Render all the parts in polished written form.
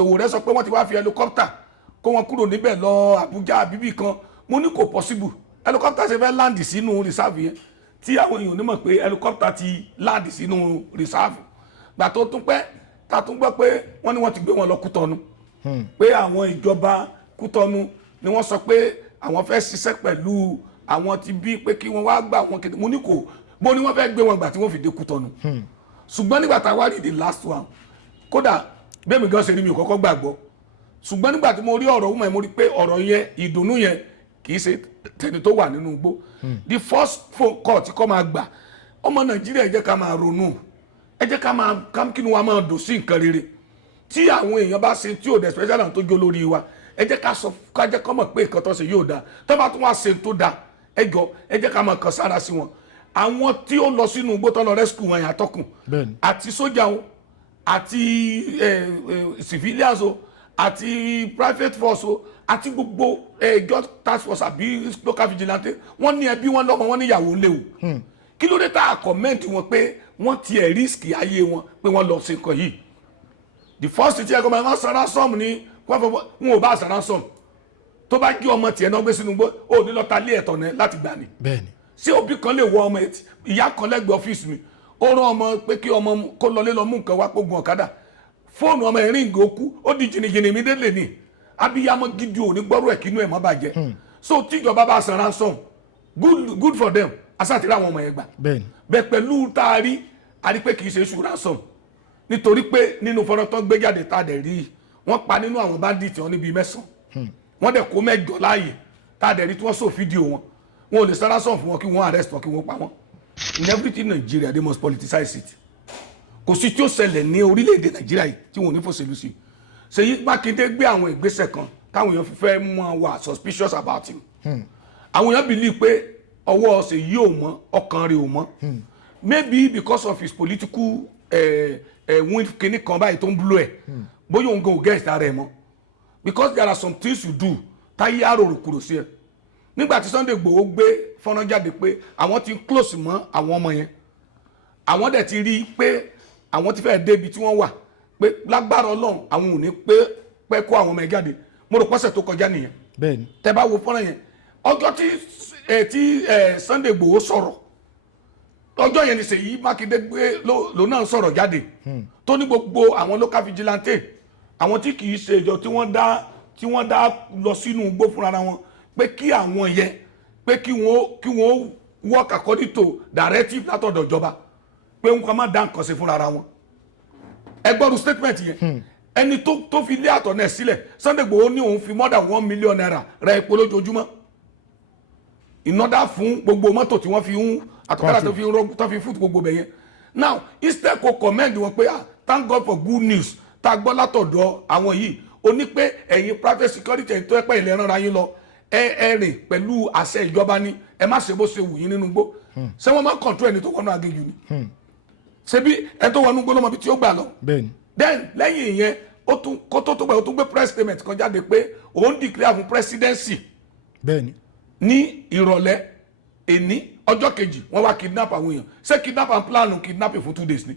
Òwòrẹ́ sọ pé wọ́n ti wá fi helicopter kó wọn kúrò níbẹ̀ lọ Àbújá bíbí kan mo ní kò possible helicopter ṣe fẹ́ land sínú reserve yẹn tí àwọn èèyàn onímọ̀ pé helicopter ti land sínú reserve gbà tó tún pẹ́ ta tún gbọ́ pé wọ́n ní wọ́n ti gbé wọn lọ Kútọ́nù pé àwọn ìjọba Kútọ́nù ni wọ́n sọ pé àwọn fẹ́ ṣiṣẹ́ pẹ̀lú àwọn ti bí pé kí wọ́n wá gbà wọn kéde mo ní kò bó ni wọ́n fẹ́ gbé wọn gbà tí wọ́n fi dé Kútọ́nù ṣùgbọ́n nígbà tá a wá rí the last one kódà bẹ́ẹ̀ mi gan ṣe ni mi ò kọ́kọ́ gbàgbọ́ ṣùgbọ́n nígbà tí mo rí ọ̀rọ̀ woman mo rí pé ọ̀rọ̀ yẹn ìdùnnú yẹn kì í ṣe tẹni tó wà nínú igbó the first phone call tí kò máa gbà ọmọ Nàìjíríà ẹ jẹ́ ká máa ronú ẹ jẹ́ ká máa kí ni wàá máa dùn sí nǹkan rere tí àwọn èèyàn bá ṣe tí ò dẹ̀ special and tó jó lórí wa ẹ jẹ́ ká sọ ká jẹ́ kọ́ mọ̀ pé nǹkan tó ṣe yóò dáa tó bá tún wá ṣe tó dáa ẹ jẹ́ ká máa kàn sára sí wọn àwọn tí ó lọ sínú igbó tó lọ rescue wọn yẹn àtọkùn àti sójà wọn àti civilians o àti private force o àti gbogbo just task force àbí local vigilante wọ́n ní ẹbí wọn lọ́mọ wọn níyàwó lé o kí ló dé tá a comment wọn pé wọ́n tiẹ̀ risk ayé wọn pé wọ́n lọ sí nǹkan yìí the first thing tí ẹ kọ́ máa ń san ransom ní wọn ò bá san ransom tó bá jí ọmọ tiẹ̀ náà gbé sínú gbó ó ní lọ́ta lé ẹ̀tọ́ náà láti gbà ní. bẹ́ẹ̀ni ṣé òbí kan lè wọ ọmọ ìyá kan lẹ́gbẹ̀ẹ́ ọ́fíìsì mi ó rán ọmọ pé kí ọmọ kó lọlé lọ mú nǹkan wá kó gun ọ̀kadà fóònù ọmọ ẹ̀rín ìgò kú ó di jìnnìjìnnì mi délé ní abiyamọ gidi ò ní gbọ́rọ̀ ẹ̀ kínú ẹ̀ má bàjẹ́ so tíjọba bá san ransom good for them asátìrá àwọn ọmọ yẹn gbà bẹ́ẹ̀ pẹ̀lú taari a rí pé kì í ṣe iṣu ransom nítorí pé nínú fọ́nrán tó gbé jáde tá a dẹ̀ rí wọ́n pa nínú àwọn bandit wọn níbi 9 wọ́n dẹ̀ kó 8 láàyè tá a dẹ̀ rí tí wọ́n sọ fídíò wọn ò lè san ransom fún wọn kí wọ́n arrest wọn kí wọ́n pa wọn in everything Nigeria they must politicize it kò sí tí ó ṣẹlẹ̀ ní orílẹ̀-èdè Nàìjíríà yìí tí wọ́n ò ní fòṣèlú sí Seyi Makinde gbé àwọn ìgbésẹ̀ kan táwọn èèyàn fẹ́ mọ́ wà suspicious about him àwọn èèyàn believe pé ọwọ́ Seyi ò mọ́ ọkàn rẹ̀ ò mọ́ maybe because of his political win kìíní kan báyìí tó ń blow ẹ̀ bóyá òun gan ò gẹ́ ìta rẹ̀ mọ́ because there are some things you do táyé àròrò kúrò sí ẹ nígbà tí Sunday Igboho gbé fọ́nrán jáde pé àwọn ti close mọ́ àwọn ọmọ yẹn àwọn dẹ̀ ti rí i pé àwọn ti fẹ́ débi tí wọ́n wà pé lágbára Ọlọ́run àwọn ò ní pẹ́ kó àwọn ọmọ ẹ̀ jáde mo rò pọ́sẹ̀ tó kọjá nìyẹn bẹ́ẹ̀ni tẹ́ bá wo fọ́nrán yẹn ọjọ́ tí Sunday Igboho sọ̀rọ̀ ọjọ́ yẹn ni Seyi Makinde gbé ló náà sọ̀rọ̀ jáde tó ní gbogbo àwọn local vigilante àwọn tí kì í ṣe ìjọ tí wọ́n dá lọ sínú igbó fúnra wọn pé kí àwọn yẹn pé kí wọ́n work according to directive látọ̀dọ̀ ìjọba pé nǹkan má dá nǹkan ṣe fúnra wọn ẹ gbọ́dọ̀ statement yẹn ẹni tó fi ilé àtọ̀ náà sílẹ̀ Sunday Igboho ní òun fi more than 1 million naira ra epo lójoojúmọ́ ìnọ́dá fún gbogbo mọ́tò tí wọ́n fi ń àtọ̀kadà tó fi fún gbogbo bẹ̀yẹn now instead kò commend wọn pé thank God for good news tá a gbọ́ látọ̀dọ̀ àwọn yìí ó ní pé ẹ̀yin private security ẹ̀yin tó ẹ pẹ́ ilẹ̀ ránra yín lọ ẹ rìn pẹ̀lú àṣẹ ìjọba ni ẹ má ṣe bó ṣe wù yín nínú igbó ṣé wọ́n máa control ẹni tó wọnú agéjù ni ṣebí ẹni tó wọnú igbó ló mọ ibi tí ó gbà lọ then lẹ́yìn ìyẹn ó tún gbé press statement kan jáde pé òun declare fún presidency ní ìrọ̀lẹ́ èní ọjọ́ kejì wọ́n wá kidnap àwọn èèyàn ṣé kidnap and plan kidnapping for 2 days ni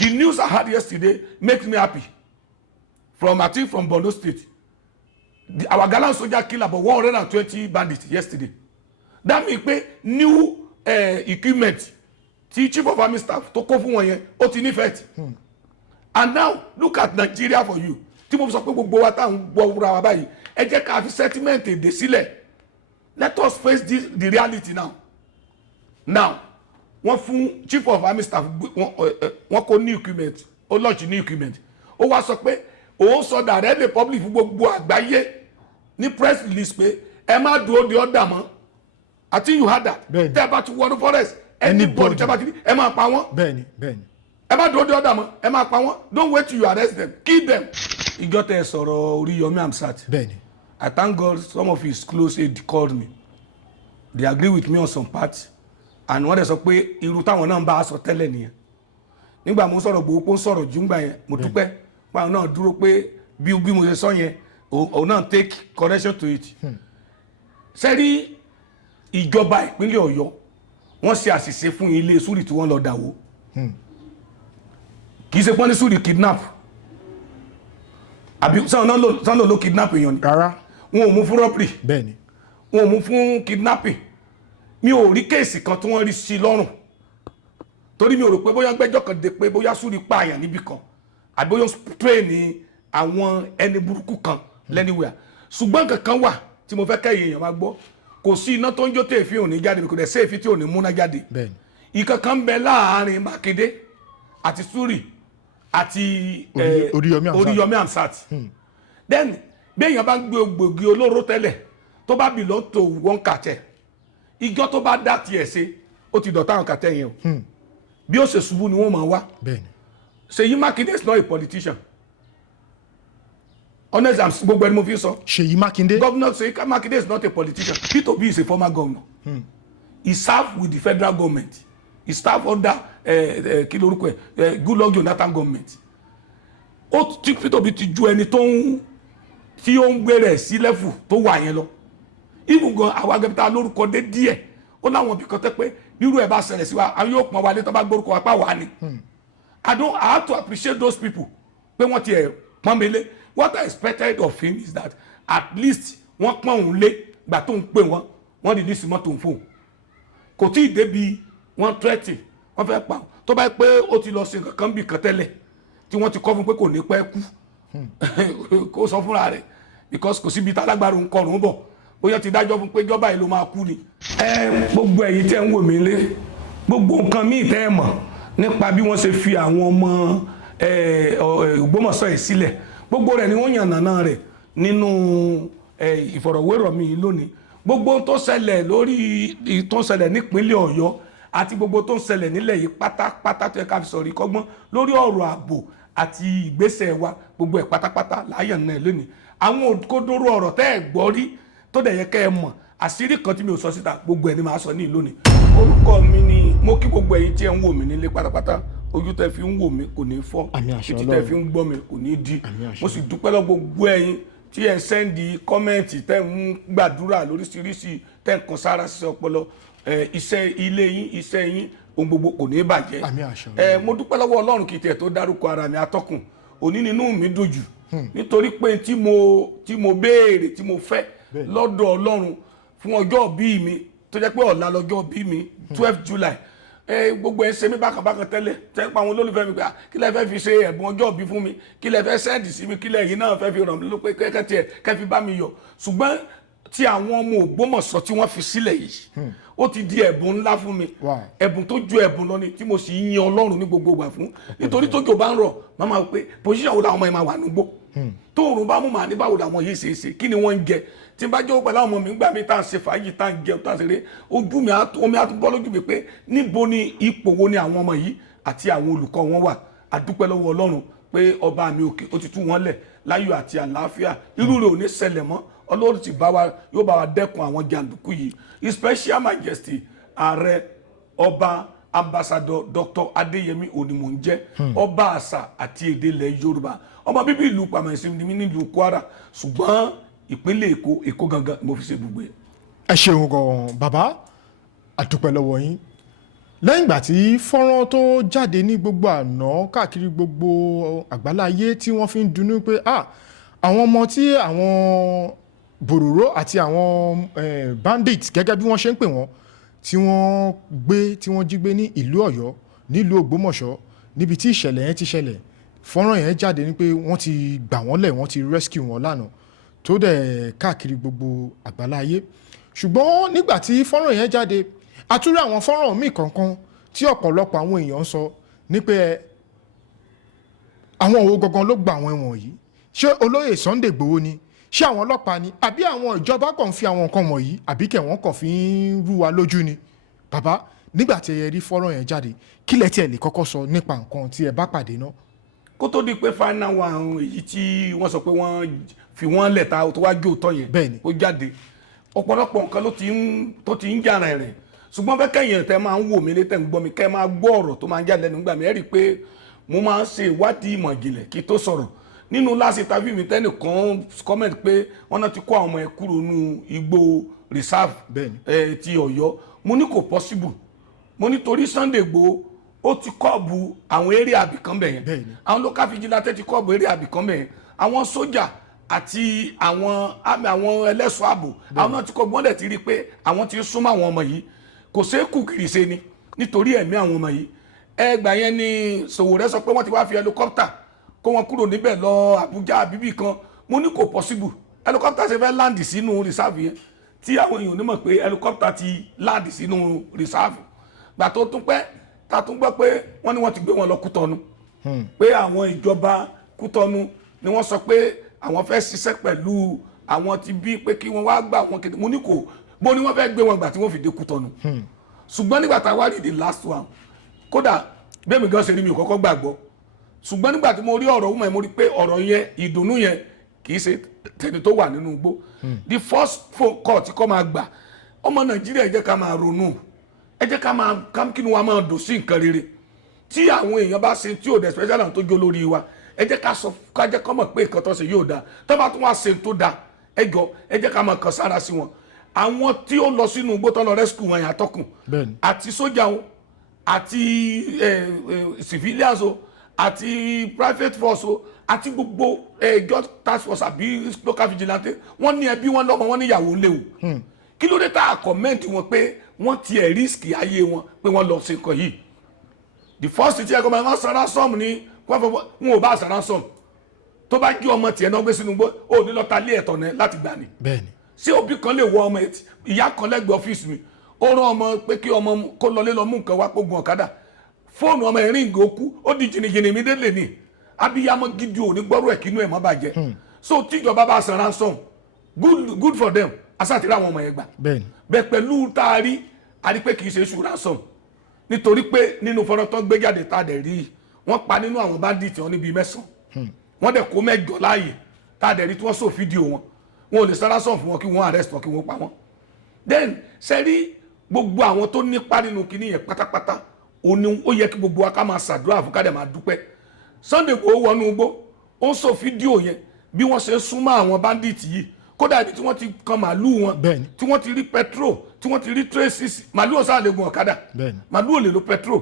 the news I heard yesterday makes me happy from Borno State our gallant soldier kill about 120 bandits yesterday that mean pé new equipment tí chief of army staff tó kó fún wọn yẹn ó ti ní effect and now look at Nigeria for you tí mo sọ pé gbogbo wa tá à ń gbọ́ wúra wa báyìí ẹ jẹ́ ká fi settlement èdè sílẹ̀ let us face the reality now wọ́n fún chief of army staff wọ́n kó new equipment ó launch new equipment ó wá sọ pé òun sọ direct public fún gbogbo àgbáyé ní press release pé ẹ má dúró de ọ̀dà mọ́ I think you heard that tẹ́ ẹ bá ti wọnú forest anybody tẹ́ ẹ bá ti rí ẹ máa pa wọ́n ẹ má dúró de ọ̀dà mọ́ ẹ máa pa wọ́n don't wait till you arrest them kill them. ìjọ tẹ sọ̀rọ̀ Oríyọmí Hamzat I thank God some of his close aide called me they agree with me on some parts and wọ́n dẹ̀ sọ pé irú táwọn náà ń bá a sọ tẹ́lẹ̀ nìyẹn nígbà mo sọ̀rọ̀ gbogbo pé ó sọ̀rọ̀ jùngbà yẹn mo dúpẹ́ báwọn náà dúró pé bí mo ṣe sọ yẹn òun náà take correction to it sẹ́rí ìjọba ìpínlẹ̀ Ọ̀yọ́ wọ́n ṣe àṣìṣe fún ilé Súrì tí wọ́n lọ dàwó kì í ṣe pọ́n ní Súrì kidnap àbí sọ́nà ló kidnap èèyàn ni rárá wọn ò mú fún robbery bẹ́ẹ̀ ni wọn ò mú fún kidnapping mi ò rí kéèsì kan tí wọ́n rí sí lọ́rùn torí mi ò rò pé bóyá gbẹ́jọ́ kan dé pé bóyá súrí pààyàn níbì kan àbí bóyá spray ní àwọn ẹni burúkú kan lẹ́niwẹ̀ẹ́ ṣùgbọ́n kankan wà tí mo fẹ́ kẹ́yìn èèyàn máa gbọ́ kò sí iná tó ń jó tèèfì ò ní jáde kò dẹ̀ séèfì tí ò ní múná jáde ìkankan bẹ láàárín Makinde àti Suri àti Oríyọmí Hamzat then béèyàn bá ń gbé gbòógì olóró tẹ́lẹ̀ tó bá belong to one cartel ìjọ tó bá dá tiẹ̀ ṣe ó ti dọ̀tá àwọn cartel yẹn o bí ó ṣe ṣubú ni wọ́n máa wá Seyi Makinde is not a politician honest gbogbo ẹni mo fi sọ Seyi Makinde governor Seyi Makinde is not a politician P2B is a former governor he served with the federal government he served under kí lorúkọ Goodluck Jonathan government ó ti P2B ti ju ẹni tí ó ń gbé rẹ̀ sí lẹ́fù tó wà yẹn lọ ibùgàn àwọn agbẹ́bíta lórúkọ dé díẹ̀ ó láwọn ibì kan tẹ́ pé irú ẹ̀ bá ṣẹlẹ̀ sí wa àwọn yóò pọn wa lé tó bá gbórúkọ apá wa ni I have to appreciate those people pé wọ́n ti ẹ̀ pọ́n mi lé what I expected of him is that at least wọ́n pọ́n òun lé gbà tó ń pè wọ́n release mọ́tò fóun kò tí ì débi wọ́n threaten wọ́n fẹ́ pa tó bá pé ó ti lọ ṣe nǹkan kan bì kan tẹ́lẹ̀ tí wọ́n ti kọ́ fún pé kò ní pẹ́ kú kó sọ fúnra rẹ̀ because kò síbi tálágbára ń kọrùn bọ̀ bóyá ti dájọ́ fún pé jọba yìí ló máa kú ni. Gbogbo ẹ̀yin tẹ́ ń wò mí lé gbogbo nǹkan míì tẹ́ ẹ mọ̀ nípa bí wọ́n ṣe fi àwọn ọmọ Ògbómọ̀ṣọ́ yìí sílẹ̀ gbogbo rẹ̀ ni wọ́n yàn nàná rẹ̀ nínú ìfọ̀rọ̀wérọ̀ mi lónìí gbogbo tó ṣẹlẹ̀ lórí tó ń ṣẹlẹ̀ nípínlẹ̀ Ọ̀yọ́ àti gbogbo tó ń ṣẹlẹ̀ nílẹ̀ yìí pátápátá tó yẹ ká fi sọ̀rí kọ́gbọ́n lórí ọ̀rọ̀ ààbò àti ìgbésẹ̀ wa gbogbo ẹ̀ pátápátá láyàn náà lónìí àwọn òkodoro ọ̀rọ̀ tẹ́ ẹ̀ gbọ́ rí tó dẹ̀ yẹ kẹ́ ẹ mọ̀ àṣírí kan tí mi ò sọ síta gbogbo ẹ̀ ni màá sọ ní lónìí. Orúkọ mi ni mo kí gbogbo ẹ̀yin tí ẹ ń wò mí nílé pátápátá ojú tẹ́ fi ń wò mí kò ní fọ́ títí tẹ́ fi ń gbọ́ mi kò ní di mo sì dúpẹ́ lọ gbogbo ẹ̀yin tí ẹ ń sẹ́ndì kọ́mẹ́ǹtì tẹ́ ń gbàdúrà lóríṣiríṣi tẹ́ ń kan sára sí ọpọlọ iṣẹ́ ilé yín iṣẹ́ yín ohun gbogbo kò ní bàjẹ́. Mo dúpẹ́ lọ́wọ́ Ọlọ́run kì í tiẹ̀ tó dárúkọ ara mi atọ́kùn òní nínú mi dùn jù nítorí pé tí mo béèrè tí mo fẹ́ lọ́dọ̀ Ọlọ́run fún ọjọ́ bí mi tó jẹ́ pé ọ̀la lọ́jọ́ bí mi 12 July gbogbo ẹ̀ ń ṣe mí bákanbákan tẹ́lẹ̀ tẹ́ pa àwọn olólùfẹ́ mi pé kí lẹ fẹ́ fi ṣe ẹ̀bùn ọjọ́ bí fún mi kí lẹ fẹ́ sẹ́ẹ̀dì sí mi kí lẹ yìí náà fẹ́ fi ràn mí ló pé kẹ́ fi bá mi yọ̀ ṣùgbọ́n tí àwọn ọmọ Ògbómọ̀ṣọ́ tí wọ́n fi sílẹ̀ yìí ó ti di ẹ̀bùn ńlá fún mi ẹ̀bùn tó ju ẹ̀bùn lọ ni tí mo sì yin Ọlọ́run ní gbogbo ìgbà fún nítorí tójò bá ń rọ̀ máa máa pé pòṣíṣàn wo làwọn ọmọ yẹn máa wà nígbó tóòrùn bá mú màá ní báwo làwọn yìí ṣe é ṣe kí ni wọ́n ń jẹ tí n bá jẹ́ pẹ̀lú àwọn ọmọ mi gbà mí tá à ń ṣe fàájì tá à ń jẹ tá à ń ṣeré ojú mi omi á tún bọ́ lójú mi pé níbo ni ipò wo ni àwọn ọmọ yìí àti àwọn olùkọ́ wọn wà a dúpẹ́ lọ́wọ́ Ọlọ́run pé ọba mi òkè ó ti tú wọn lẹ̀ láyọ̀ àti àlàáfíà irú rẹ̀ ò ní ṣẹlẹ̀ mọ́ Ọlọ́run ti yóò bá wa dẹ́kun àwọn jàǹdùkú yìí His Special Majesty Ààrẹ Ọba Ambassador Dr. Adeyemi Onimọ̀njẹ́ ọba àṣà àti èdè ilẹ̀ Yorùbá ọmọ bíbí ìlú Pàmẹ́sìn ní nílùú Kwara ṣùgbọ́n ìpínlẹ̀ Èkó gangan mo fi ṣe gbogbo ẹ̀. Ẹ ṣeun gan bàbá àdúpẹ́ lọ́wọ́ yín lẹ́yìn ìgbà tí fọ́nrán tó jáde ní gbogbo àná káàkiri gbogbo àgbáláyé tí wọ́n fi ń dunnú pé àwọn ọmọ tí àwọn bòròró àti àwọn bandits gẹ́gẹ́ bí wọ́n ṣe ń pè wọ́n tí wọ́n jí gbé ní ìlú Ọ̀yọ́ nílùú Ògbómọ̀ṣọ́ níbi tí ìṣẹ̀lẹ̀ yẹn ti ṣẹlẹ̀ fọ́nrán yẹn jáde ní pé wọ́n ti gbà wọ́n lẹ̀ wọ́n ti rescue wọn lánàá tó dẹ̀ káàkiri gbogbo àgbáláyé ṣùgbọ́n nígbà tí fọ́nrán yẹn jáde àtúrí àwọn fọ́nrán míì kankan tí ọ̀pọ̀lọpọ̀ àwọn èèyàn sọ ní pé àwọn òwò gangan ló gba àwọn ẹ̀wọ̀n yìí ṣé olóyè Sunday Igboho ni ṣé àwọn ọlọ́pàá ni àbí àwọn ìjọba kàn fi àwọn nǹkan wọ̀nyí àbí kẹ̀wọ́n kàn fi ń rú wa lójú ni bàbá nígbà tí ẹ rí fọ́nrán yẹn jáde kí lẹ tí ẹ lè kọ́kọ́ sọ nípa nǹkan tí ẹ bá pàdé náà. kó tó di pé final wa èyí tí wọ́n sọ pé wọ́n fi wọ́n lẹ̀ ta tó wá jó tọ́ yẹn ó jáde ọ̀pọ̀lọpọ̀ nǹkan tó ti ń jà rẹ̀ ṣùgbọ́n fẹ́ kẹ́yìn tẹ́ máa ń wò mí létẹ̀ ń gbọ́ mi kẹ́ máa gbọ́ ọ̀rọ̀ tó máa ń jáde lẹ́nu nígbà mi ẹ rí i pé mo máa ń ṣe ìwádìí ìmọ̀ ìjìnlẹ̀ kí tó sọ̀rọ̀ nínú last interview mi tẹ́nìkan comment pé wọ́n náà ti kó àwọn ọmọ ẹ̀ kúrò nínú igbó reserve ti Ọ̀yọ́ mo ní kò possible mo ní torí Sunday Igboho ó ti kọ́ọ̀bù àwọn area àbìkan bẹ̀yẹn àwọn local vigilante ti kọ́ọ̀bù area àbìkan bẹ̀yẹn àwọn sójà àti àwọn ẹlẹ́ṣọ́ ààbò àwọn náà ti kọ́ gbọ́n dẹ̀ ti rí pé àwọn ti súnmọ́ àwọn ọmọ yìí kò ṣeé kù kiri ṣe ni nítorí ẹ̀mí àwọn ọmọ yìí ẹgbà yẹn ni Sowore sọ pé wọ́n ti wá fi helicopter kó wọn kúrò níbẹ̀ lọ Àbújá àbíbí kan mo ní kò possible helicopter ṣe fẹ́ láǹdì sínú reserve yẹn tí àwọn èèyàn onímọ̀ pé helicopter ti láǹdì sínú reserve gbà tó tún pẹ́ ta tún gbọ́ pé wọ́n ní wọ́n ti gbé wọn lọ Kútọ́nù pé àwọn ìjọba Kútọ́nù ni wọ́n sọ pé àwọn fẹ́ ṣiṣẹ́ pẹ̀lú àwọn ti bí pé kí wọ́n wá gbà wọn kéde mo ní kò bó ni wọ́n fẹ́ gbé wọn gbà tí wọ́n fi dé Kútọ́nù ṣùgbọ́n nígbà tá a wá rí the last one kódà bẹ́ẹ̀ mi gan ṣe rí mi ò kọ́kọ́ gbàgbọ́ ṣùgbọ́n nígbà tí mo rí ọ̀rọ̀ ọ̀hún mo rí pé ọ̀rọ̀ yẹn ìdùnnú yẹn kì í ṣe tẹni tó wà nínú igbó the first phone call tí kò máa gbà ọmọ Nàìjíríà ẹ jẹ́ ká máa ronú ẹ jẹ́ ká máa kí ni wàá máa dùn sí nǹkan rere tí àwọn èèyàn bá ṣe tí ò dẹ̀ special àwọn tó jó lórí wa ẹ jẹ́ ká sọ ká jẹ́ kọ́ mọ̀ pé nǹkan tó ṣe yóò dáa tó bá tún wá ṣe tó dáa ẹ jẹ́ ká máa kàn sára sí wọn àwọn tí ó lọ sínú igbó tó lọ rescue wọn yẹn àtọkùn àti sójà wọn àti civilians o àti private force o àti gbogbo just task force àbí local vigilante wọ́n ní ẹbí wọn lọ́mọ wọn níyàwó léwu kí ló dé tá a comment wọn pé wọ́n tiẹ̀ risk ayé wọn pé wọ́n lọ ṣe nǹkan yìí the first thing ẹ̀kọ́ máa ń san ransom ní wọn ò bá san ransom tó bá jí ọmọ tiẹ̀ náà gbé sínú gbó ó ní lọ́ta lé ẹ̀tọ́ náà láti gbà ní. ṣé òbí kan lè wọ ọmọ ìyá kan lẹ́gbẹ̀ẹ́ ọ́fíìsì mi ó rán ọmọ pé kí ọmọ kó lọlé lọ mú nǹkan wá kó gun ọ̀kadà fóònù ọmọ ẹ̀rín ìgò kú ó di jìnnìjìnnì mi délé ní abiyamọ gidi ò ní gbọ́rọ̀ ẹ̀ kínú ẹ̀ má bàjẹ́ so tíjọba bá san ransom good for them asátìrá àwọn ọmọ yẹn gbà bẹ́ẹ̀ pẹ̀lú taari a rí pé kì í ṣe iṣu ransom nítorí pé nínú fọ́nrán tó gbé jáde tá a dẹ̀ rí wọ́n pa nínú àwọn bandit wọn níbi 9 wọ́n dẹ̀ kó 8 láàyè tá a dẹ̀ rí tí wọ́n sọ fídíò wọn ò lè san ransom fún wọn kí wọ́n arrest wọn kí wọ́n pa wọn then sẹ́rí gbogbo àwọn tó nípa nínú kinní yẹn pátápátá ó yẹ kí gbogbo wa ká máa ṣàdúrà fún ká dẹ̀ máa dúpẹ́ Sunday Igboho wọnú igbó ó ń sọ fídíò yẹn bí wọ́n ṣe súnmọ́ àwọn bandit yìí kódà ibi tí wọ́n ti kan màálù wọn tí wọ́n ti rí petrol tí wọ́n ti rí traces màálù ọ̀sán àlegun ọ̀kadà màálù ò lè lo petrol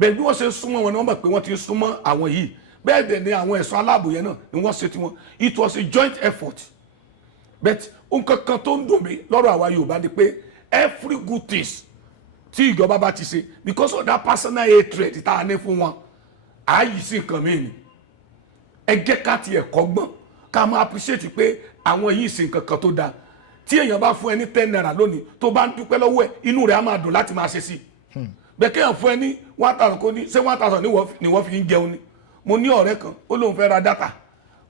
bẹ́ẹ̀ bí wọ́n ṣe súnmọ́ wọn ni wọ́n mọ̀ pé wọ́n ti súnmọ́ àwọn yìí bẹ́ẹ̀ dẹ̀ ni àwọn ẹ̀ṣọ́ aláàbò yẹn náà ni wọ́n ṣe tiwọn it was a joint effort but nǹkan kan tó ń dùn mí lọ́rọ̀ àwa Yorùbá ni pé every good things tí ìjọba bá ti ṣe because of that personal hatred tá a ní fún wọn ààyè sí nǹkan mìíràn ẹ jẹ́ ká tiẹ̀ kọ́gbọ́n ká máa appreciate pé àwọn yìí ṣe nǹkan kan tó dáa tí èèyàn bá fún ẹ ní 10 naira lónìí tó bá ń dúpẹ́ lọ́wọ́ ẹ inú rẹ̀ á máa dùn láti máa ṣe sí bẹ́ẹ̀ kéèyàn fún ẹ ní 1000 kó ní ṣé 1000 ni wọ́n fi ń jẹun ni mo ní ọ̀rẹ́ kan ó lóun fẹ́ ra data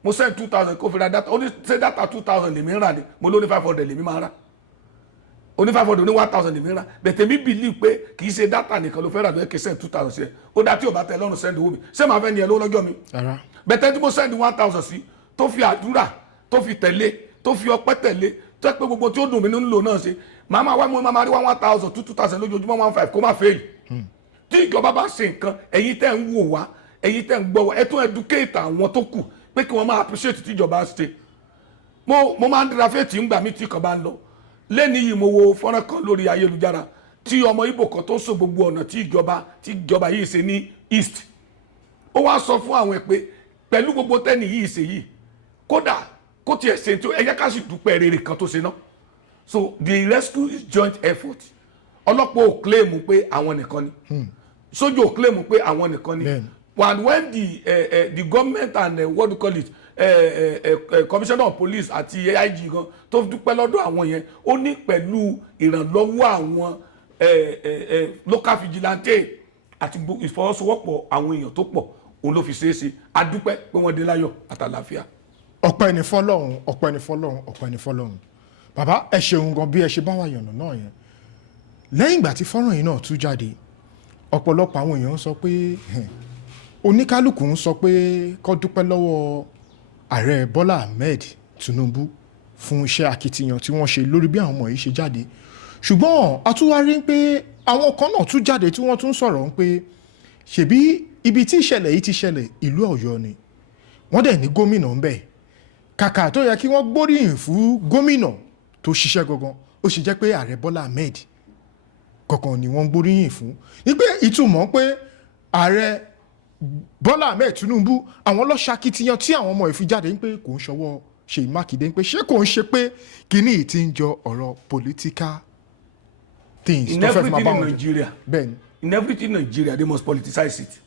mo send 2000 kó fi ra data ó ní ṣé data 2000 lèmi ń rà ni mo ló ní 500 lèmi máa rà ó ní 500 ní 1000 lèmi ń rà bẹ̀tẹ̀ mi believe pé kì í ṣe data nìkan ló fẹ́ rà lóye kì í send 2000 sí ẹ ó dá tí ò bá tẹ lọ́rùn send owó mi ṣé màá fẹ́ ní ẹ lówó lọ́jọ́ mi bẹ̀tẹ̀ tí mo send 1000 sí tó fi àdúrà tó fi tẹ̀lé tó fi ọpẹ́ tẹ̀lé tó yẹ pé gbogbo tí ó dùn mí nínú lò náà ṣe màmá wa mo máa rí 1000 2000 lójoojúmọ́ 15 kó má fail tí ìjọba bá ṣe nǹkan ẹ̀yin tẹ́ ń wò wá ẹ̀yin tẹ́ ń gbọ́ wá ẹ tún educate àwọn tó kù pé kí wọ́n máa appreciate tí ìjọba ṣe mo máa ń dira fèètì ńgbà mi tí kan bá ń lọ lẹ́ni yìí mo wo fọ́nrán kan lórí ayélujára tí ọmọ Ìgbò kan tó so gbogbo ọ̀nà tí ìjọba yìí ṣe ní east ó wá sọ fún àwọn ẹ̀ pé pẹ̀lú gbogbo tẹ́ni yìí ṣe yìí kódà kó tiẹ̀ ṣe tí ẹ jẹ́ ká sì dúpẹ́ rere kan tó ṣe náà so the rescue is joint effort ọlọ́pàá ò claim pé àwọn nìkan ni sójú ò claim pé àwọn nìkan ni and when the government and what do you call it commissioner of police àti AIG gan tó dúpẹ́ lọ́dọ̀ àwọn yẹn ó ní pẹ̀lú ìrànlọ́wọ́ àwọn local vigilante àti ìfọwọ́sowọ́pọ̀ àwọn èèyàn tó pọ̀ òun ló fi ṣeé ṣe a dúpẹ́ pé wọ́n dé láyọ̀ àtàlàáfíà. ọpẹ́ ni fọ́lọ́run ọpẹ́ ni fọ́lọ́run ọpẹ́ ni fọ́lọ́run bàbá ẹ ṣeun gan bí ẹ ṣe bá wà yànnà náà yẹn lẹ́yìn ìgbà tí fọ́nrán yìí náà tú jáde ọ̀pọ̀lọpọ̀ àwọn èèyàn sọ pé oníkálukú ń sọ pé kó dúpẹ́ lọ́wọ́ ààrẹ Bọ́lá Ahmed Tinubu fún iṣẹ́ akitiyan tí wọ́n ṣe lórí bí àwọn ọmọ yìí ṣe jáde ṣùgbọ́n a tún wá rí pé àwọn kan náà tún jáde tí wọ́n tún sọ̀rọ̀ pé ṣebí ibi tí ìṣẹ̀lẹ̀ yìí ti ṣẹlẹ̀ ìlú Ọ̀yọ́ ni wọ́n dẹ̀ ní gómìnà ń bẹ̀ kàkà tó yẹ kí wọ́n gbóríyìn fún gómìnà tó ṣiṣẹ́ gangan ó sì jẹ́ pé ààrẹ Bọ́lá Ahmed kankan ni wọ́n gbóríyìn fún ní pé ìtumọ̀ pé ààrẹ Bọ́lá Ahmed Tinubu àwọn ló ṣakitiyan tí àwọn ọmọ ìfi jáde ń pé kò ń ṣọwọ́ Seyi Makinde ń pé ṣé kò ń ṣe pé kíní yìí ti ń jọ ọ̀rọ̀ political things in tó fẹ́ fi máa everything bá in wọn jẹ. Nigeria Bẹ́ẹ̀ni. in everything in Nigeria they must politicize it.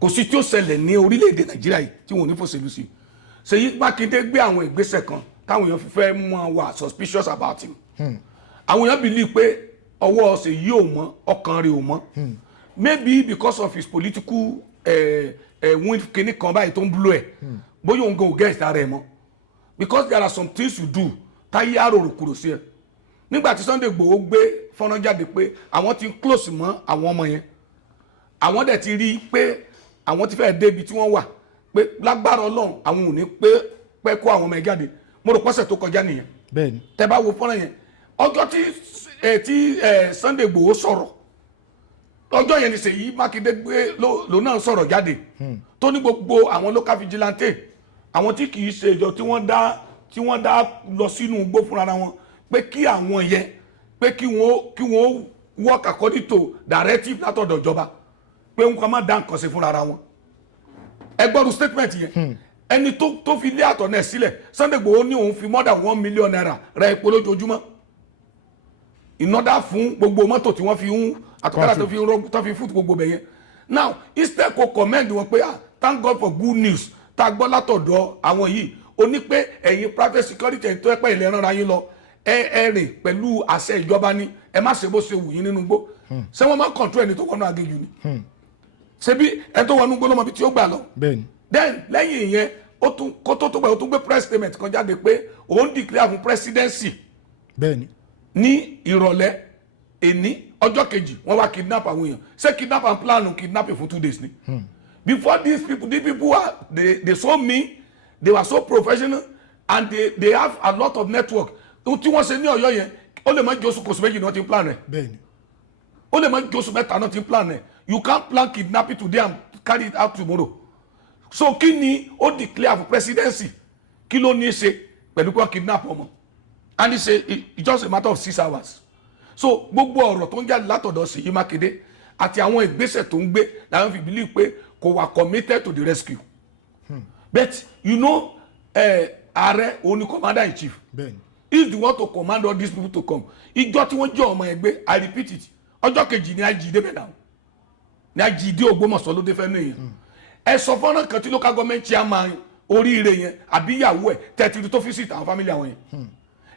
Kò sí tí ó ṣẹlẹ̀ ní orílẹ̀-èdè Nàìjíríà yìí tí wọn ò ní fòṣèlú sí. Seyi Makinde gbé àwọn ìgbésẹ̀ kan táwọn èèyàn fi fẹ́ mú wà suspicious about him. Àwọn èèyàn believe pé ọwọ́ Seyi ò mọ́ ọkàn rẹ̀ ò mọ́. Maybe because of his political wind kìíní kan báyìí tó ń blow ẹ̀ bóyá òun gan ò gẹ́ ìta rẹ̀ mọ́ because there are some things you do táyé àròrò kúrò sí ẹ. Nígbà tí Sunday Igboho gbé fọ́nrán jáde pé àwọn ti close mọ́ àwọn ọmọ yẹn àwọn dẹ̀ ti rí i pé àwọn ti fẹ́ débi tí wọ́n wà pé lágbára Ọlọ́run àwọn ò ní pẹ́ kó àwọn ọmọ ẹ jáde mo rò pọ́sẹ̀ tó kọjá nìyẹn. Bẹ́ẹ̀ni. Tẹ́ bá wo fọ́nrán yẹn ọjọ́ tí Sunday Igboho sọ̀rọ̀ ọjọ́ yẹn ni Seyi Makinde gbé ló náà sọ̀rọ̀ jáde tó ní gbogbo àwọn local vigilante àwọn tí kì í ṣe ìjọ tí wọ́n dá lọ sínú igbó fúnra wọn pé kí àwọn yẹn pé kí wọ́n work according to directive látọ̀dọ̀ ìjọba pé nǹkan má dá nǹkan ṣe fúnra wọn. Ẹ gbọ́dọ̀ statement yẹn ẹni tó fi lé àtọ̀ náà sílẹ̀ Sunday Igboho ní òun fi more than 1 million naira ra epo lójoojúmọ́ ìnọ́dá fún gbogbo mọ́tò tí wọ́n fi ń àtọ̀kadà tó fi fún gbogbo bẹ̀yẹn. Now instead kò commend wọn pé thank God for good news tá a gbọ́ látọ̀dọ̀ àwọn yìí ó ní pé ẹ̀yin private security ẹ̀ tó ẹ pẹ́ ilẹ̀ ránra yín lọ ẹ rìn pẹ̀lú àṣẹ ìjọba ni ẹ má ṣe bó ṣe wù yín nínú igbó ṣé wọ́n máa control ẹni tó wọnú agéjù ni ṣé bí ẹ tó wọnú igbó lọ́mọ bí tí ó gbà lọ. Then lẹ́yìn ìyẹn ó tún gbé press statement kan jáde pé òun declare fún presidency ní ìrọ̀lẹ́ èní ọjọ́ kejì wọ́n wá kidnap àwọn èèyàn ṣé kidnap and plan kidnapping for 2 days ni. Before these people are they so mean they were so professional and they have a lot of network tí wọ́n ṣe ní Ọ̀yọ́ yẹn ó lè má jẹ́ oṣù kòsù méjì náà ti ń plan rẹ̀ ó lè má jẹ́ oṣù mẹ́ta náà ti ń plan rẹ̀ you can't plan kidnapping today and carry it out tomorrow. So kí ni ó declare for presidency kí ló ní í ṣe pẹ̀lú pé kidnap ọmọ and it's just a matter of 6 hours. So gbogbo ọ̀rọ̀ tó ń jáde látọ̀dọ̀ Seyi Makinde àti àwọn ìgbésẹ̀ tó ń gbé làwọn fi believe pé kò wà committed to the rescue. But you know Ààrẹ òun ni commander in chief. If you want to command all these people to come ìjọ tí wọ́n jẹ́ ọmọ ẹgbẹ́ I repeat it ọjọ́ kejì ni àjídé bẹ̀ náà ni àjídé Ògbómọ̀ṣọ́ ló dé fẹ́ nìyẹn. Ẹ sọ fọ́nrán kan tí local government chairman oríire yẹn àbí ìyàwó ẹ̀ tẹ̀tìrì tó fi sí ìtàn family àwọn yẹn.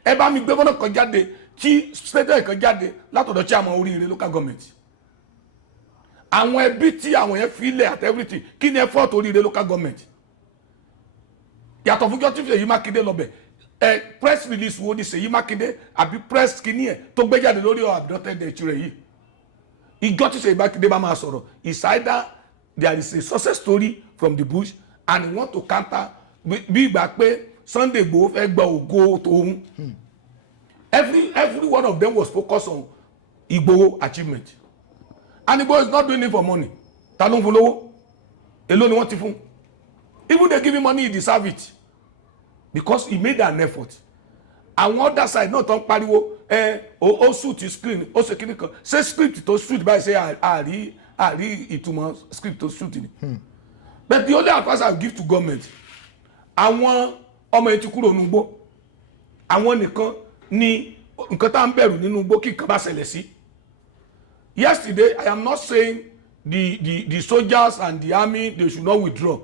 Ẹ bá mi gbé fọ́nrán kan jáde tí statement kan jáde látọ̀dọ̀ chairman oríire local government. Àwọn ẹbí tí àwọn yẹn fi lẹ̀ at everything kí ni effort oríire local government. Yàtọ̀ fún jọ́ tí Seyi Makinde lọ bẹ̀ press release wo ni Seyi Makinde àbí press kìíní ẹ̀ tó gbé jáde lórí abducted children yìí. Ìjọ́ tí Seyi Makinde bá máa sọ̀rọ̀ is either there is a success story from the bush and he want to counter bí ìgbà pé Sunday Igboho fẹ́ gba ògo tòun. Every one of them was focused on Igboho achievement and Igboho is not doing it for money. Ta ló ń fún lówó èló ni wọ́n ti fún even they give him money he deserve it because he made an effort. Àwọn other side náà tán pariwo ó suit screen ó ṣe kíní kan ṣé script tó suit báyìí ṣe àrí ìtumọ̀ script tó suit ni. But the only advice I give to government àwọn ọmọ yẹn ti kúrò nínú igbó àwọn nìkan ni nǹkan tá à ń bẹ̀rù nínú igbó kí nǹkan bá ṣẹlẹ̀ sí. Yesterday I am not saying the soldiers and the army they should not withdraw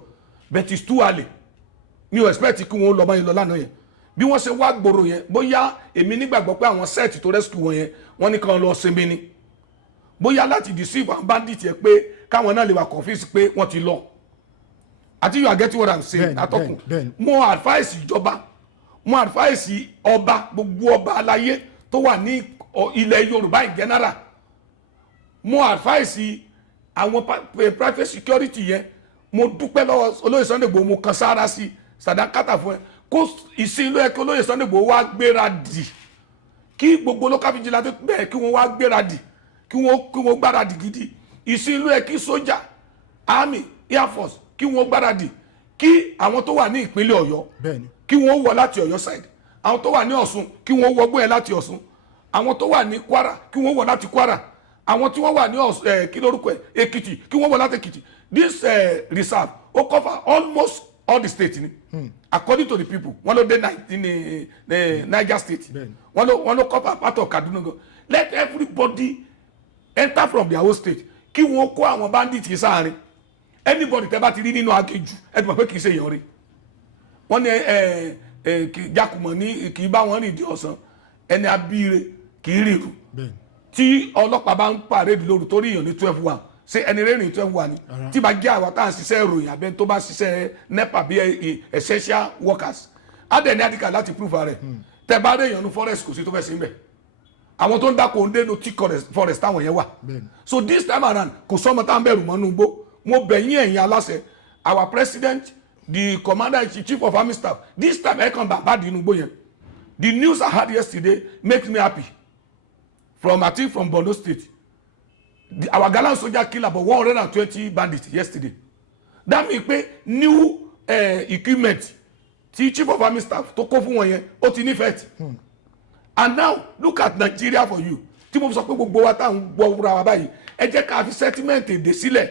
but it's too early. Mi ò expect kí wọ́n lọ báyìí lọ lánàá yẹn bí wọ́n ṣe wá gbòòrò yẹn bóyá èmi nígbàgbọ́ pé àwọn set tó rescue wọn yẹn wọ́n ní kàn lọ sinmi ni bóyá láti deceive àwọn bandit yẹn pé káwọn náà lè wà confuse pé wọ́n ti lọ. I think you are getting what I'm saying atọ́kùn mo advice ìjọba mo advice ọba gbogbo ọba aláyé tó wà ní ilẹ̀ Yorùbá in general mo advice àwọn private security yẹn mo dúpẹ́ lọ́wọ́ olóyè Sunday Igboho mo kan sára sí sàdákàtà fún ẹ kó ìsìn ló yẹ kí olóyè Sunday Igboho wá gbéra dì kí gbogbo local vigilante bẹ́ẹ̀ kí wọ́n wá gbéra dì kí wọ́n gbára dì gidi ìsìn ló yẹ kí sójà army air force kí wọ́n gbára dì kí àwọn tó wà ní ìpínlẹ̀ Ọ̀yọ́ kí wọ́n wọ láti Ọ̀yọ́ side àwọn tó wà ní Ọ̀ṣun kí wọ́n wọ gbóyè láti Ọ̀ṣun àwọn tó wà ní Kwara kí wọ́n wọ láti Kwara àwọn tí wọ́n wà ní kí lórúkọ ẹ̀ Èkìtì kí wọ́n wọ láti Èkìtì this reserve ó cover almost all the states ni according to the people wọ́n ló dé ní Niger state wọ́n ló cover part of Kaduna go let everybody enter from their own state kí wọ́n kó àwọn bandits sáàrin anybody tẹ́ bá ti rí nínú aginjù ẹ ti mọ̀ pé kì í ṣe èèyàn rí wọ́n ní jakumọ̀ ní kì í bá wọn rìn di ọ̀sán ẹni abíire kì í rírù tí ọlọ́pàá bá ń pàrédì lóru torí èèyàn ní 12-1 ṣé ẹni rẹ́rìn 12-1 ni tí bá jẹ́ àwọn tá à ń ṣiṣẹ́ ìròyìn abẹ́ tó bá ṣiṣẹ́ nepa bí essential workers adẹ̀ni adìkà láti prove rẹ̀ tẹ́ bá rẹ̀ èèyàn ní forest kò sí tó fẹ́ sí mbẹ̀ àwọn tó ń dáko ń dé no thick forest táwọn yẹn wà so this time around kò sọ́mọ tá à ń bẹ̀rù mọ́nú igbó mo bẹ̀ yín ẹ̀yin aláṣẹ our president the commander in chief of army staff this time ẹ̀ kàn bàbá dì inú igbó yẹn the news I heard yesterday makes me happy from I think from Borno state our gallant soldier kill about 120 bandits yesterday that mean pé new equipment tí chief of army staff tó kó fún wọn yẹn ó ti ní effect and now look at Nigeria for you tí mo sọ pé gbogbo wa táwọn gbọ́ wúra wa báyìí ẹ jẹ́ ká fi settlement èdè sílẹ̀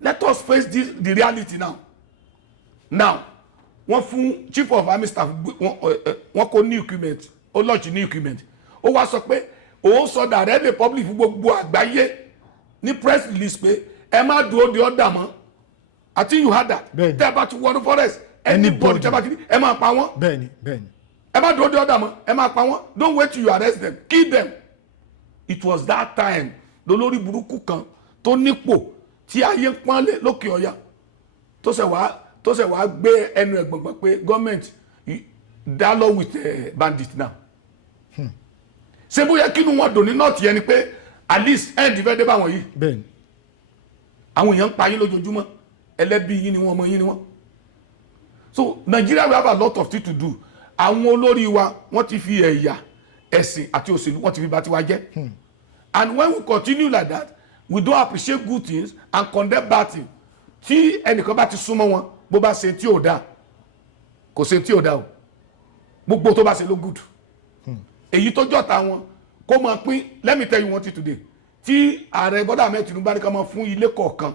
let us face the reality now wọ́n fún chief of army staff wọ́n kó new equipment ó launch new equipment ó wá sọ pé òun sọ direct the public fún gbogbo àgbáyé ní press release pé ẹ má dúró de ọ̀dà mọ́ I think you heard that tẹ́ bá ti wọnú forest anybody tẹ́ bá ti ẹ máa pa wọ́n bẹ́ẹ̀ni ẹ má dúró de ọ̀dà mọ́ ẹ máa pa wọ́n don't wait till you arrest them kill them it was that time lólórí burúkú kan tó nípò tí ayé ń pọ́nlé lókè ọ̀yà tó ṣe wá gbé ẹnu ẹ̀gbọ̀ngbọ̀n pé government dialogue with bandit now ṣé bóyá kínú wọn dùn ní nọ́ọ̀tì yẹn ni pé at least end fẹ́ dé báwọn yìí bẹ́ẹ̀ni àwọn èèyàn ń pa yín lójoojúmọ́ ẹlẹ́bí yín ni wọ́n ọmọ yín ni wọ́n so Nigeria we have a lot of things to do àwọn olórí wa wọ́n ti fi ẹ̀yà ẹ̀sìn àti òṣèlú wọ́n ti fi bà tiwa jẹ́ and when we continue like that we don't appreciate good things and condemn bad things tí ẹnìkan bá ti súnmọ́ wọn bó bá ṣe tí ò dáa kò ṣe tí ò dáa o gbogbo tó bá ṣe ló good èyí tó jọ̀ta wọn kó máa pín let me tell you one thing today tí ààrẹ Bọ́lá Ahmed Tinubu bá ní ká máa fún ilé kọ̀ọ̀kan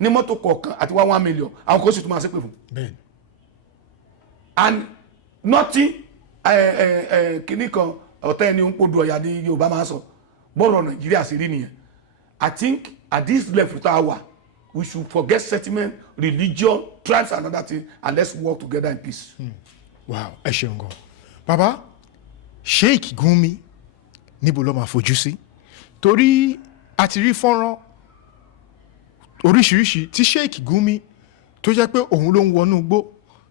ní mọ́tò kọ̀ọ̀kan àti 1 million àwọn kò sì tún máa ṣépè fún. bẹ́ẹ̀ni and nothing kìnnì kan ọ̀tá ẹni ń pòdù ọ̀yà ní Yorùbá máa sọ bọ́ọ̀rọ̀ Nàìjíríà sì rí nìyẹn I think at this level tá a wà we should forget sentiment religion tribes and other things and let's work together in peace. wow ẹ ṣeun gan baba Sheikh Gumi níbo ló máa fojú sí torí a ti rí fọ́nrán oríṣiríṣi tí Sheikh Gumi tó jẹ́ pé òun ló ń wọnú igbó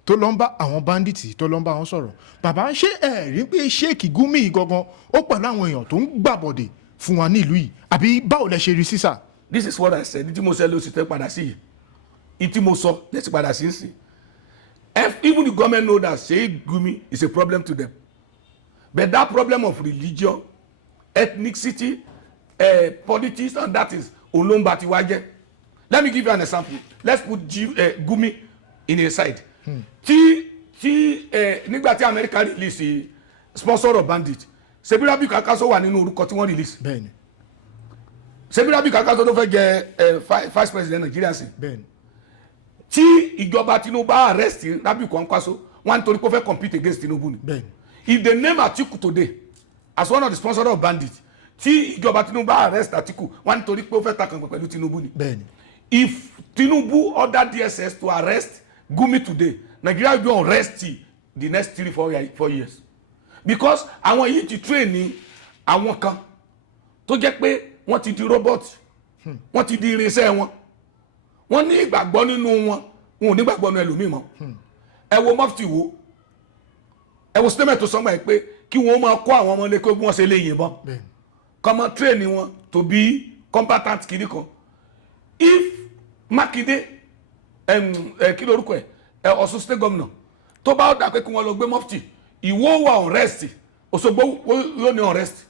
tó lọ ń bá àwọn bandits tó lọ ń bá wọn sọ̀rọ̀ bàbá ṣé ẹ rí pé Sheikh Gumi gangan ó pẹ̀lú àwọn èèyàn tó ń gbàbọ̀dè fún wa ní ìlú yìí àbí báwo lẹ ṣe rí sísà. This is what I said ní tí mo sọ ló sì tẹ́ padà sí yìí ní tí mo sọ lè ti padà sí sí even the government know that Sheikh Gumi is a problem to them but that problem of religion ethnicity politics and that is olomba ti wá jẹ́. Let me give you an example let's put Gumi in a side nígbà tí America release sponsor of bandit ṣebí Rabiu Kakaso wà nínú orúkọ tí wọ́n release bẹ́ẹ̀ni ṣebí Rabiu Kakaso tó fẹ́ jẹ vice president Nigeria sí bẹ́ẹ̀ni tí ìjọba Tinubu arrest Rabiu Kakaso wọ́n nítorí pé ó fẹ́ compete against Tinubu ni bẹ́ẹ̀ni if they name Atiku today as one of the sponsors of bandit tí ìjọba Tinubu arrest Atiku wọ́n nítorí pé ó fẹ́ takàn pẹ̀lú Tinubu ni bẹ́ẹ̀ni if Tinubu order DSS to arrest Gumi today Nigeria will be on rest till the next 3-4 years because àwọn yìí ti train ní àwọn kan tó jẹ́ pé wọ́n ti di robot wọ́n ti di irinṣẹ́ wọ́n ní ìgbàgbọ́ nínú wọn ò ní ìgbàgbọ́ nínú ẹlòmíì mọ́ ẹ wo mufti wo ẹ wo statement tó sọ́gbà yìí pé kí wọ́n máa kọ́ àwọn ọmọ ilé kó bí wọ́n ṣe lè yìnbọn kọ́ máa train wọn to be combatant kìíní kan if Makinde kí lórúkọ ẹ Ọ̀ṣun state governor tó bá dà pé kí wọ́n lọ gbé mufti Ìwó wà on rest Òṣogbo yóò ní on rest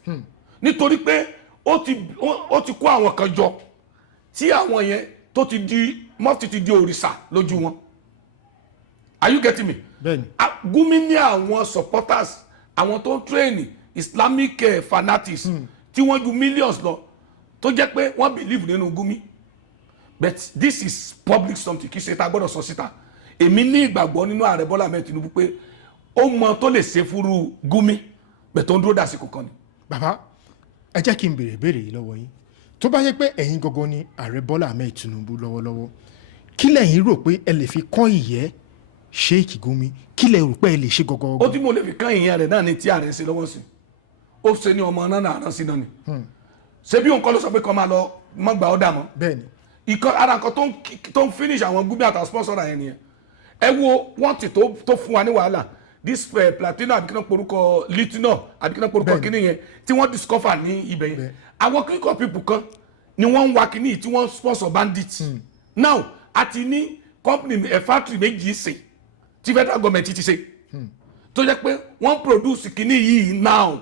nítorí pé ó ti kó àwọn kan jọ tí àwọn yẹn tó ti di mufti ti di òrìṣà lójú wọn are you getting me? Gumi ní àwọn supporters àwọn tó ń train Islamic fanatics tí wọ́n ju millions lọ tó jẹ́ pé wọ́n believe nínú Gumi but this is public something kì í ṣe tá gbọ́dọ̀ sọ síta èmi ní ìgbàgbọ́ nínú ààrẹ Bọ́lá Ahmed Tinubu pé ó mọ tó lè ṣe fúru Gumi bẹ̀ tó ń dúró dàsìkò kan ni. bàbá ẹ jẹ́ kí n béèrè ìbéèrè yìí lọ́wọ́ yín tó bá yẹ pé ẹ̀yin gangan ni ààrẹ Bọ́lá Ahmed Tinubu lọ́wọ́lọ́wọ́ kí lẹ̀yin rò pé ẹ lè fi kọ́ ìyẹ́ Sheikh Gumi kí lẹ rò pé ẹ lè ṣe gangan. ó tí mo lè fi kán ìyẹn rẹ̀ náà ni tí ààrẹ ṣe lọ́wọ́ sí ó ṣe ní ọmọ náà àrán sí náà ni ṣé bí òun kọ́ ló sọ pé kọ́ máa lọ mọ́ gbà ọ́ dà mọ́. bẹ́ẹ̀ni. ìkan ara nǹkan tó ń finish àwọn Gumi àtàwọn sponsor yẹn nìyẹn ẹ wo wọ́n ti tó fún wa ní wàhálà this platinum àbíkínà porúkọ lithium àbíkínà porúkọ kíní yẹn tí wọ́n discover ní ibẹ̀ yẹn àwọn kíkọ́ people kan ni wọ́n ń wa kíní tí wọ́n sponsor bandit now àti ní company factory méjì ṣe tí federal government ti ṣe tó jẹ́ pé wọ́n produce kíní yìí now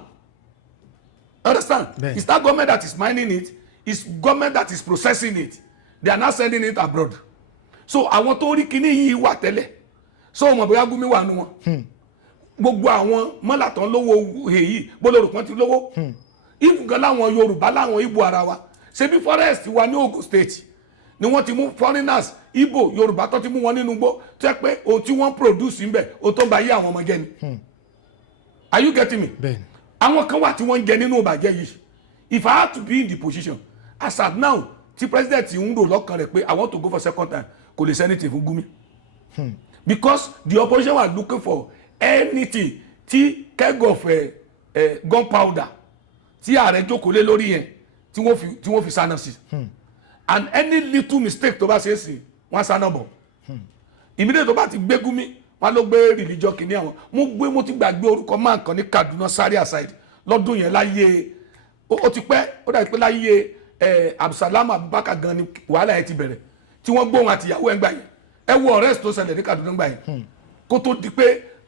understand it's that government that is mining it it's government that is processing it they are now sending it abroad so àwọn tó rí kíní yìí wà tẹ́lẹ̀ so ọmọ bóyá Gumi wà nù wọn gbogbo àwọn mọ́làtàn lówó èyí bólórùpọ̀ ti lówó ìfúgan láwọn Yorùbá láwọn Ìgbò ara wa ṣebí forest wa ní Ogun State ni wọ́n ti mú foreigners Ìgbò Yorùbá tó ti mú wọn nínú igbó tó yẹ pé ohun tí wọ́n produce ń bẹ̀ ohun tó ń ba yé àwọn ọmọ jẹ́ ni are you getting me? àwọn kan wà tí wọ́n ń jẹ nínú ìbàjẹ́ yìí if I had to be in the position as at now tí president ń rò lọ́kàn rẹ̀ pé I want to go for second time kò lè sẹ́nitì fún Gumi because the opposition was looking for anything tí keg of gunpowder tí ààrẹ jókòó lé lórí yẹn tí wọ́n fi sáná sí and any little mistake tó bá ṣe é sí wọ́n sáná bọ̀ ìmídìí tó bá ti gbé Gumi wọ́n ló gbé religion kìíní àwọn mo ti gbàgbé orúkọ máa kan ní Kaduna Zaria side lọ́dún yẹn láyé ó ti pẹ́ ó dàbí pé láyé Abdulsalam Abubakar gan ni wàhálà yẹn ti bẹ̀rẹ̀ tí wọ́n gbóhùn àtìyàwó ẹ̀ ń gbà yẹn ẹ wo arrest tó ṣẹlẹ̀ ní Kaduna gbà yẹn kó tó di pé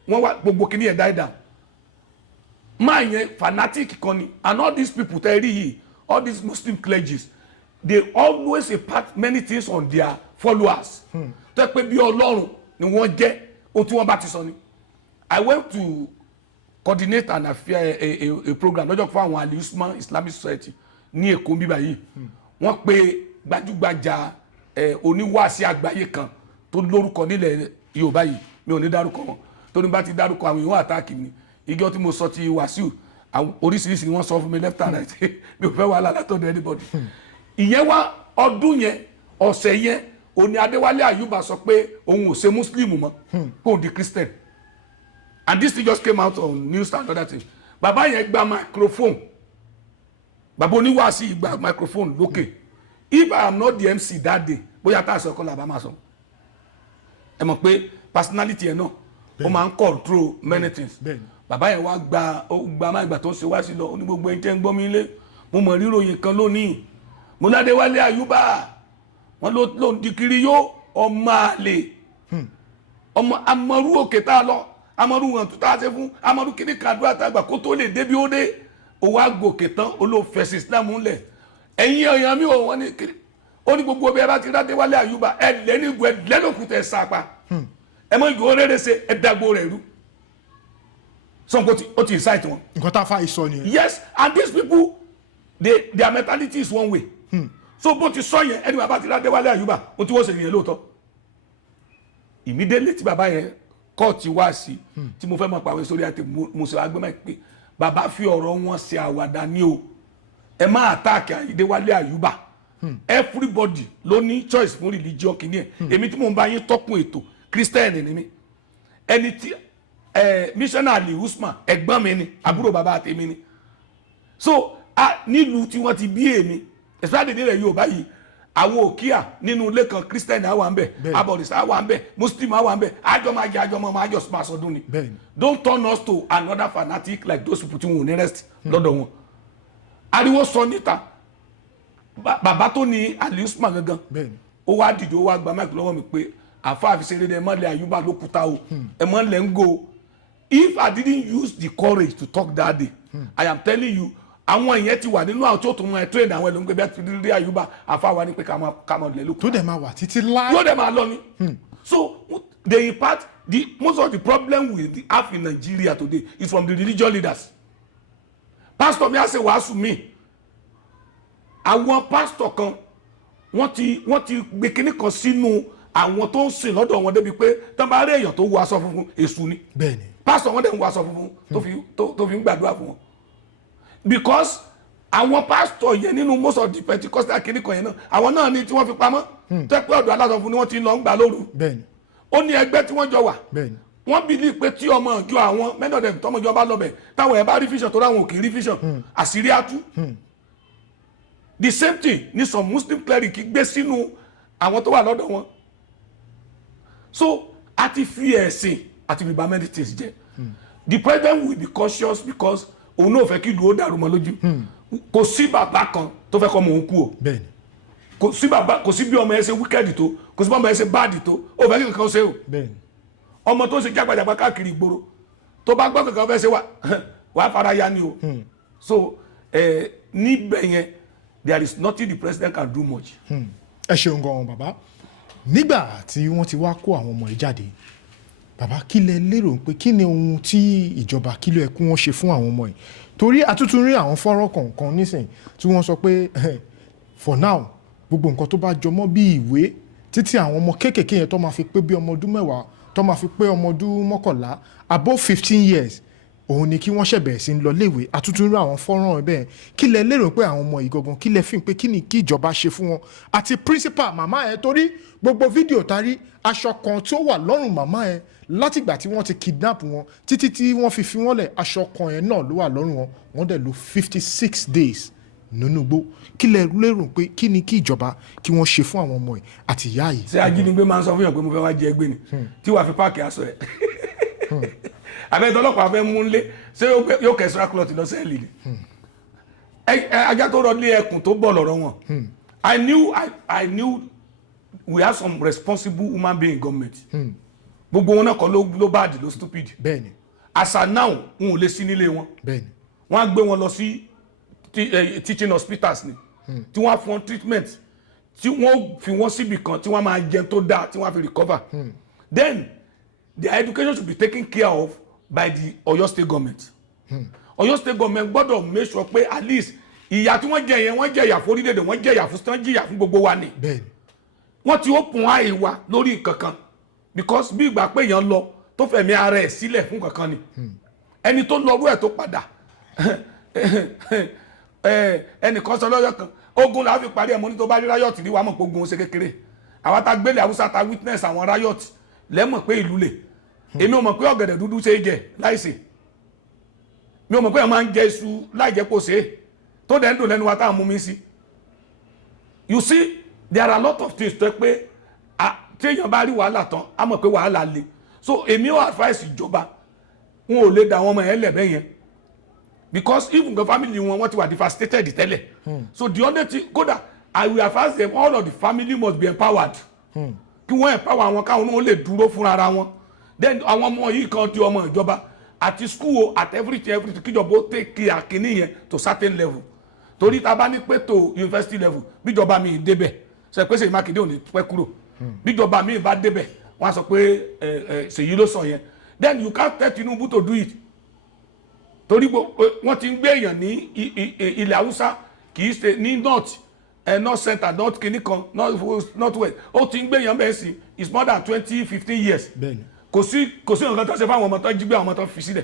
wọ́n wá gbogbo kìíní yẹn die down máa yẹn fanatic kan ni and all these people tẹ́ rí yìí all these Muslim clergies they always impart many things on their followers tẹ́ pé bí Ọlọ́run ni wọ́n jẹ́ ohun tí wọ́n bá ti sọ ni I went to coordinate an affair a program lọ́jọ́ fún àwọn Al-Usman Islamic Society ní Èkó bíbá yìí wọ́n pe gbajúgbajà oníwàásí àgbáyé kan tó lórúkọ nílẹ̀ Yorùbá yìí mi ò ní dárúkọ wọn tó ní bá ti dárúkọ àwọn èèyàn àtàkì mi ìjọ tí mo sọ ti Wàsíù oríṣiríṣi ni wọ́n sọ fún mi left and right mi ò fẹ́ wàhálà látọ̀dọ̀ anybody ìyẹn wá ọdún yẹn ọ̀sẹ̀ yẹn òní Adéwálé Àyùbá sọ pé òun ò ṣe Muslim mọ́ kó di Christian and this thing just came out on news and other things bàbá yẹn gba microphone bàbá oníwàásí gba microphone lókè if I am not the MC that day bóyá tá a sọ kọ́ làbá máa sọ ẹ mọ̀ pé personality yẹn náà ó máa ń control many things bàbá yẹn wá gba máa ìgbà tó ń ṣe wá sí lọ ní gbogbo ẹni tẹ́ ń gbọ́ mi lé mo mọ̀ ríròyìn kan lónìí mo ládéwálé Àyùbá wọn ló ń di kiri yó ọmọ àlè ọmọ amọ̀rú òkè tá a lọ amọ̀rú wọn tó tá a ṣe fún amọ̀rú kíní kàdúrà àtàgbà kó tó lè débi ó dé òwò àgòkè tán olófẹsẹ̀ Islam ńlẹ̀ ẹ̀yin ọ̀yàn mi ò wọ́n ní kiri ó ní gbogbo bí ẹ bá ti ládéwálé Àyùbá ẹ lẹ́nìgbò ẹ lẹ́nìkùtà ẹ sápa ẹ mọ ìgò rere ṣe ẹ dàgbò rẹ rú sọ̀nkò ó ti incite wọn. nǹkan tá a fa ìsọ nìyẹn. yes and these people their mentality is one way. So bó ti sọ yẹn ẹni bàbá ti ládéwálé Àyùbá ohun tí wọ́n ṣe nìyẹn lóòótọ́ immediately tí bàbá yẹn kọ́ọ̀tì wá sí tí mo fẹ́ mọ̀ pàwé sórí àti mo ṣe agbẹ́mọ̀ pé bàbá fi ọ̀rọ̀ wọn ṣe àwàdà ní o ẹ má attack Adéwálé Àyùbá everybody ló ní choice fún religion kìíní ẹ̀ èmi tí mo ń bá yín tọ́kùn ètò Christian ni mi ẹni tí missionary Usman ẹ̀gbọ́n mi ni àbúrò bàbá àtẹ̀mí ni so nílùú tí wọ́n ti bí èmi especially nílẹ̀ Yorùbá yìí àwọn òkíà nínú ilé kan Christian àwa ń bẹ abọ̀rìṣà àwa ń bẹ Muslim àwa ń bẹ àjọ máa jẹ àjọ máa jọ máa sọdún ni don't turn us to another fanatic like those people tí wọn ò ní rest lọ́dọ̀ wọn ariwo sọ níta bàbá tó ní Ali Usman gangan ó wá dìde ó wá gba máìkì lọ́wọ́ mi pé àfa àfisẹ́rẹ́ ni ẹ má lẹ Àyùbá lókúta o ẹ má lẹ ń go if I didn't use the courage to talk that day I am telling you àwọn ìyẹn ti wà nínú àwọn tó tún mọ ẹ train àwọn ẹlòmígbé bí ti rí Àyùbá àfa wa ni pé ká máa lẹ lókúta tó dẹ̀ máa wà títí láì yóò dẹ̀ máa lọ ni so they impart most of the problem we have in Nigeria today is from the religious leaders pastor mi á ṣe wàásù mi àwọn pastor kan wọ́n ti gbé kinní kan sínú àwọn tó ń sìn lọ́dọ̀ wọn débi pé tán bá rí èèyàn tó wọ aṣọ funfun èṣù ni bẹ́ẹ̀ni pásítọ̀ wọn dẹ̀ ń wọ aṣọ funfun tó fi ń gbàdúrà fún wọn because àwọn pásítọ̀ yẹn nínú most of the Pentecostal kinní kan yẹn náà àwọn náà ni tí wọ́n fi pamọ́ tó ẹ pé ọ̀dọ̀ aláṣọ fún ni wọ́n ti lọ ń gbà lóru bẹ́ẹ̀ni ó ní ẹgbẹ́ tí wọ́n jọ wà bẹ́ẹ̀ni wọ́n believe pé tí ọmọ ìjọ àwọn mẹ́nọ̀dẹ̀ tọmọ ìjọ bá lọ́bẹ̀ táwọn ẹ̀ bá rí fíṣàn tó ráwọn òkè rí fíṣàn àṣírí àtú the same thing ni some Muslim cleric gbé sínú àwọn tó wà lọ́dọ̀ wọn so a ti fi ẹ̀sìn àti bíbá meditate jẹ the president will be cautious because òun náà fẹ́ kí ìlú ó dàrú mọ́ lójú kò sí bàbá kan tó fẹ́ kọ́ mọ̀ òun kú o bẹ́ẹ̀ni kò sí bí ọmọ ẹ ṣe wicked tó kò sí bí ọmọ ẹ ṣe bad tó ó fẹ́ kí nǹkan ṣe o bẹ́ẹ̀ni ọmọ tó ń ṣe jágbàjàgbà káàkiri ìgboro tó bá gbọ́ kankan fẹ́ ṣe wà fara ya ni o so níbẹ̀ yẹn there is nothing the president can do much. ẹ ṣeun gan bàbá nígbà tí wọ́n ti wá kó àwọn ọmọ yìí jáde bàbá kí lẹ lérò pé kí ni ohun tí ìjọba kí ló yẹ kí wọ́n ṣe fún àwọn ọmọ yìí torí àtúntún rí àwọn fọ́rọ̀ kọ̀ọ̀kan nísìn tí wọ́n sọ pé for now gbogbo nǹkan tó bá jọmọ́ bí ìwé títí àwọn ọmọ kéékèèké yẹn tó máa fi pé bí ọmọ ọdún 10 tó máa fi pé ọmọ ọdún 11 above 15 years òun ni kí wọ́n ṣẹ̀bẹ̀rẹ̀ sí lọ léèwé àtúntún rí àwọn fọ́nrán ẹ̀ bẹ́ẹ̀ kí lẹ lérò pé àwọn ọmọ yìí gangan kí lẹ fi pé kí ni kí ìjọba ṣe fún wọn àti principal màmá ẹ̀ torí gbogbo fídíò tarí aṣọ kan tí ó wà lọ́rùn màmá ẹ̀ látìgbà tí wọ́n ti kidnap wọn títí tí wọ́n fi wọ́n lẹ̀ aṣọ kan yẹn náà ló wà lọ́rùn wọn wọ́n dẹ̀ lò 56 days nínú igbó kí lẹ lérò pé kí ni kí ìjọba kí wọ́n ṣe fún àwọn ọmọ yìí àti ìyá yìí. ṣé ajínigbé máa ń sọ fún yàn pé mo fẹ́ wá jẹ ẹgbẹ́ ni tí wàá fi páàkì aṣọ ẹ̀ abẹ́tọ́ ọlọ́pàá fẹ́ mú nlé ṣé yóò kẹ́ extra cloth lọ sẹ́ẹ̀lì ni ajá tó rọlé ẹkùn tó bọ̀ lọ́rọ̀ wọn I knew we have some responsible human being in government gbogbo wọn náà kọ́ ló bad ló stupid bẹ́ẹ̀ni as of now wọn ò lè sí nílé wọn bẹ́ẹ̀ni wọ́n á gbé wọn lọ sí teaching hospitals ni tí wọ́n á fún treatment tí wọ́n fi wọ́n síbì kan tí wọ́n máa jẹun tó dáa tí wọ́n á fi recover then their education should be taken care of by the Oyo State government. Oyo State government gbọ́dọ̀ make sure pé at least ìyà tí wọ́n jẹ yẹn wọ́n jẹ ìyà fún orílẹ̀-èdè wọ́n jẹ ìyà fún tán jìyà fún gbogbo wa ni. Wọ́n ti open eye wa lórí kankan because bí ìgbà pé èèyàn lọ tó fẹ̀mí ara ẹ̀ sílẹ̀ fún kankan ni. Ẹni tó lọ rú ẹ̀ tó padà ẹnìkan sọ lọ́yọ̀ kan ogun la fi parí ẹ̀ mọ́ ní tó bá rí riot rí wa mọ̀ pé ogun ó ṣe kékeré. Àwa ta gbélé Haúsá ta witness àwọn riot lẹ́mọ̀ pé ìlú lè. Èmi ò mọ̀ pé ọ̀gẹ̀dẹ̀ dúdú ṣe é jẹ láìsè mi ò mọ̀ pé ẹ máa ń jẹ iṣu láìjẹ́ kó ṣe é tó dẹ̀ ń dùn lẹ́nu wa táwọn mú mi sí. You see there are a lot of things tó ẹ pé tí èèyàn bá rí wàhálà tán á mọ̀ pé wàhálà le so èmi ò advice ìjọba wọn ò lè da àwọn ọmọ yẹn lẹ̀ bẹ́ẹ̀ yẹn because even the family wọn ti wà devastated tẹ́lẹ̀ so the only thing kódà I will advise them all of the family must be empowered kí wọ́n empower àwọn káwọn náà lè dúró fúnra ara wọn then àwọn ọmọ yìí kan ti ọmọ ìjọba àti school at everything kíjọba ó take care kìíní yẹn to certain level torí ta bá ní pé to university level bíjọba mi débẹ̀ ṣe pé Seyi Makinde ò ní pẹ́ kúrò bíjọba mi bá débẹ̀ wọ́n á sọ pé Seyi ló sọ yẹn then you can't tell Tinubu to do it torí wọ́n ti ń gbé èèyàn ní ilẹ̀ Haúsá kì í ṣe ní north center north kìíní kan north west ó ti ń gbé èèyàn bẹ́ẹ̀ sí it's more than 15 years. Kò sí nǹkan tó ṣe fáwọn ọmọ tó jí gbé àwọn ọmọ tó fi sílẹ̀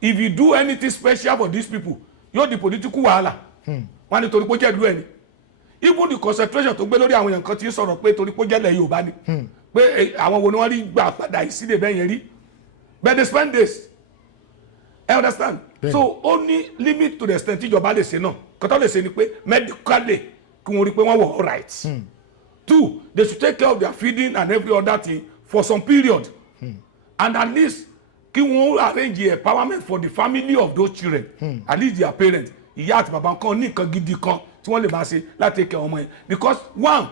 if you do anything special for these people yóò di political wàhálà wọn ni torí pé ó jẹ́ ìlú ẹ̀ ni even the concentration tó gbé lórí àwọn èèyàn kan ti ń sọ̀rọ̀ pé torí pé ó jẹ́lẹ̀ Yorùbá ni pé àwọn wo ni wọ́n rí gbà padà ìsílẹ̀ bẹ́ẹ̀ yẹn rí but they spend days I understand so ó ní limit to the extent tíjọba lè ṣe náà kọ́tọ́ lè ṣe ni pé medically kí wọ́n rí pé wọ́n wọ̀ all right 2 they should take care of their feeding and every other thing for some period. And at least kí wọ́n arrange empowerment for the family of those children at least their parents ìyá àti bàbá kan ní nǹkan gidi kan tí wọ́n lè máa ṣe láti take care ọmọ yẹn because one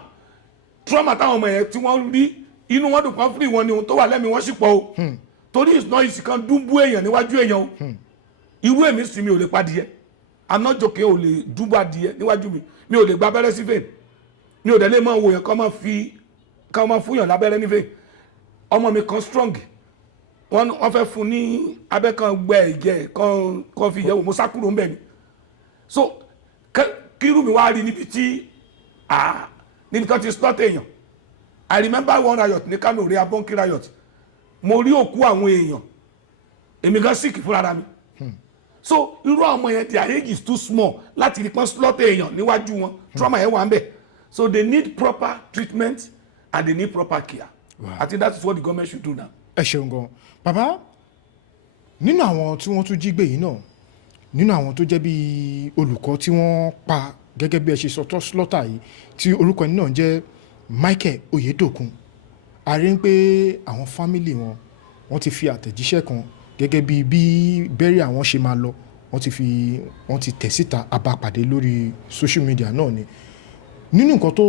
trauma táwọn ọmọ yẹn tí wọ́n rí inú wọn dùn kan free wọn ni ohun tó wà lẹ́mìí wọ́n sì pọ̀ o torí ìsúná ìsì kan dúnbú èèyàn níwájú èèyàn o irú èmi sì mi ò lè padìyẹ I'm not joking ò lè dúnbú adìyẹ níwájú mi ò lè gba abẹ́rẹ́ sí vein mi ò dẹ̀ lè máa wò yẹn kán máa fún yàn lábẹ́rẹ́ ní vein ọmọ mi kan strong wọ́n fẹ́ fún ní abẹ́ kan gbẹ ìjẹ́ kan fi yẹ̀wò mo sá kúrò ń bẹ̀ ni so kírú mi wá rí níbi tí níbi tó ti slaughter èèyàn. I remember one riot ní Kano, Rea Bonki riot. Mo rí òkú àwọn èèyàn, èmi gan sick fúnra mi. So irú àwọn yẹn, their age is too small láti rí pọ́n slaughter èèyàn níwájú wọn, trauma yẹn wà ń bẹ̀. So they need proper treatment and they need proper care. Wow. I think that is what the government should do now. Ẹ ṣeun gan. Bàbá, nínú àwọn tí wọ́n tún jí gbé yìí náà, nínú àwọn tó jẹ́ bí olùkọ́ tí wọ́n pa gẹ́gẹ́ bí ẹ ṣe sọ tó slaughter yìí, tí orúkọ ẹni náà jẹ́ Michael Oyedokun, a rí pé àwọn fámìlì wọn wọ́n ti fi àtẹ̀jíṣẹ́ kan gẹ́gẹ́ bí bẹ́rẹ̀ àwọn ṣe máa lọ, wọ́n ti tẹ̀ síta abapàdé lórí social media náà ni. Nínú nǹkan tó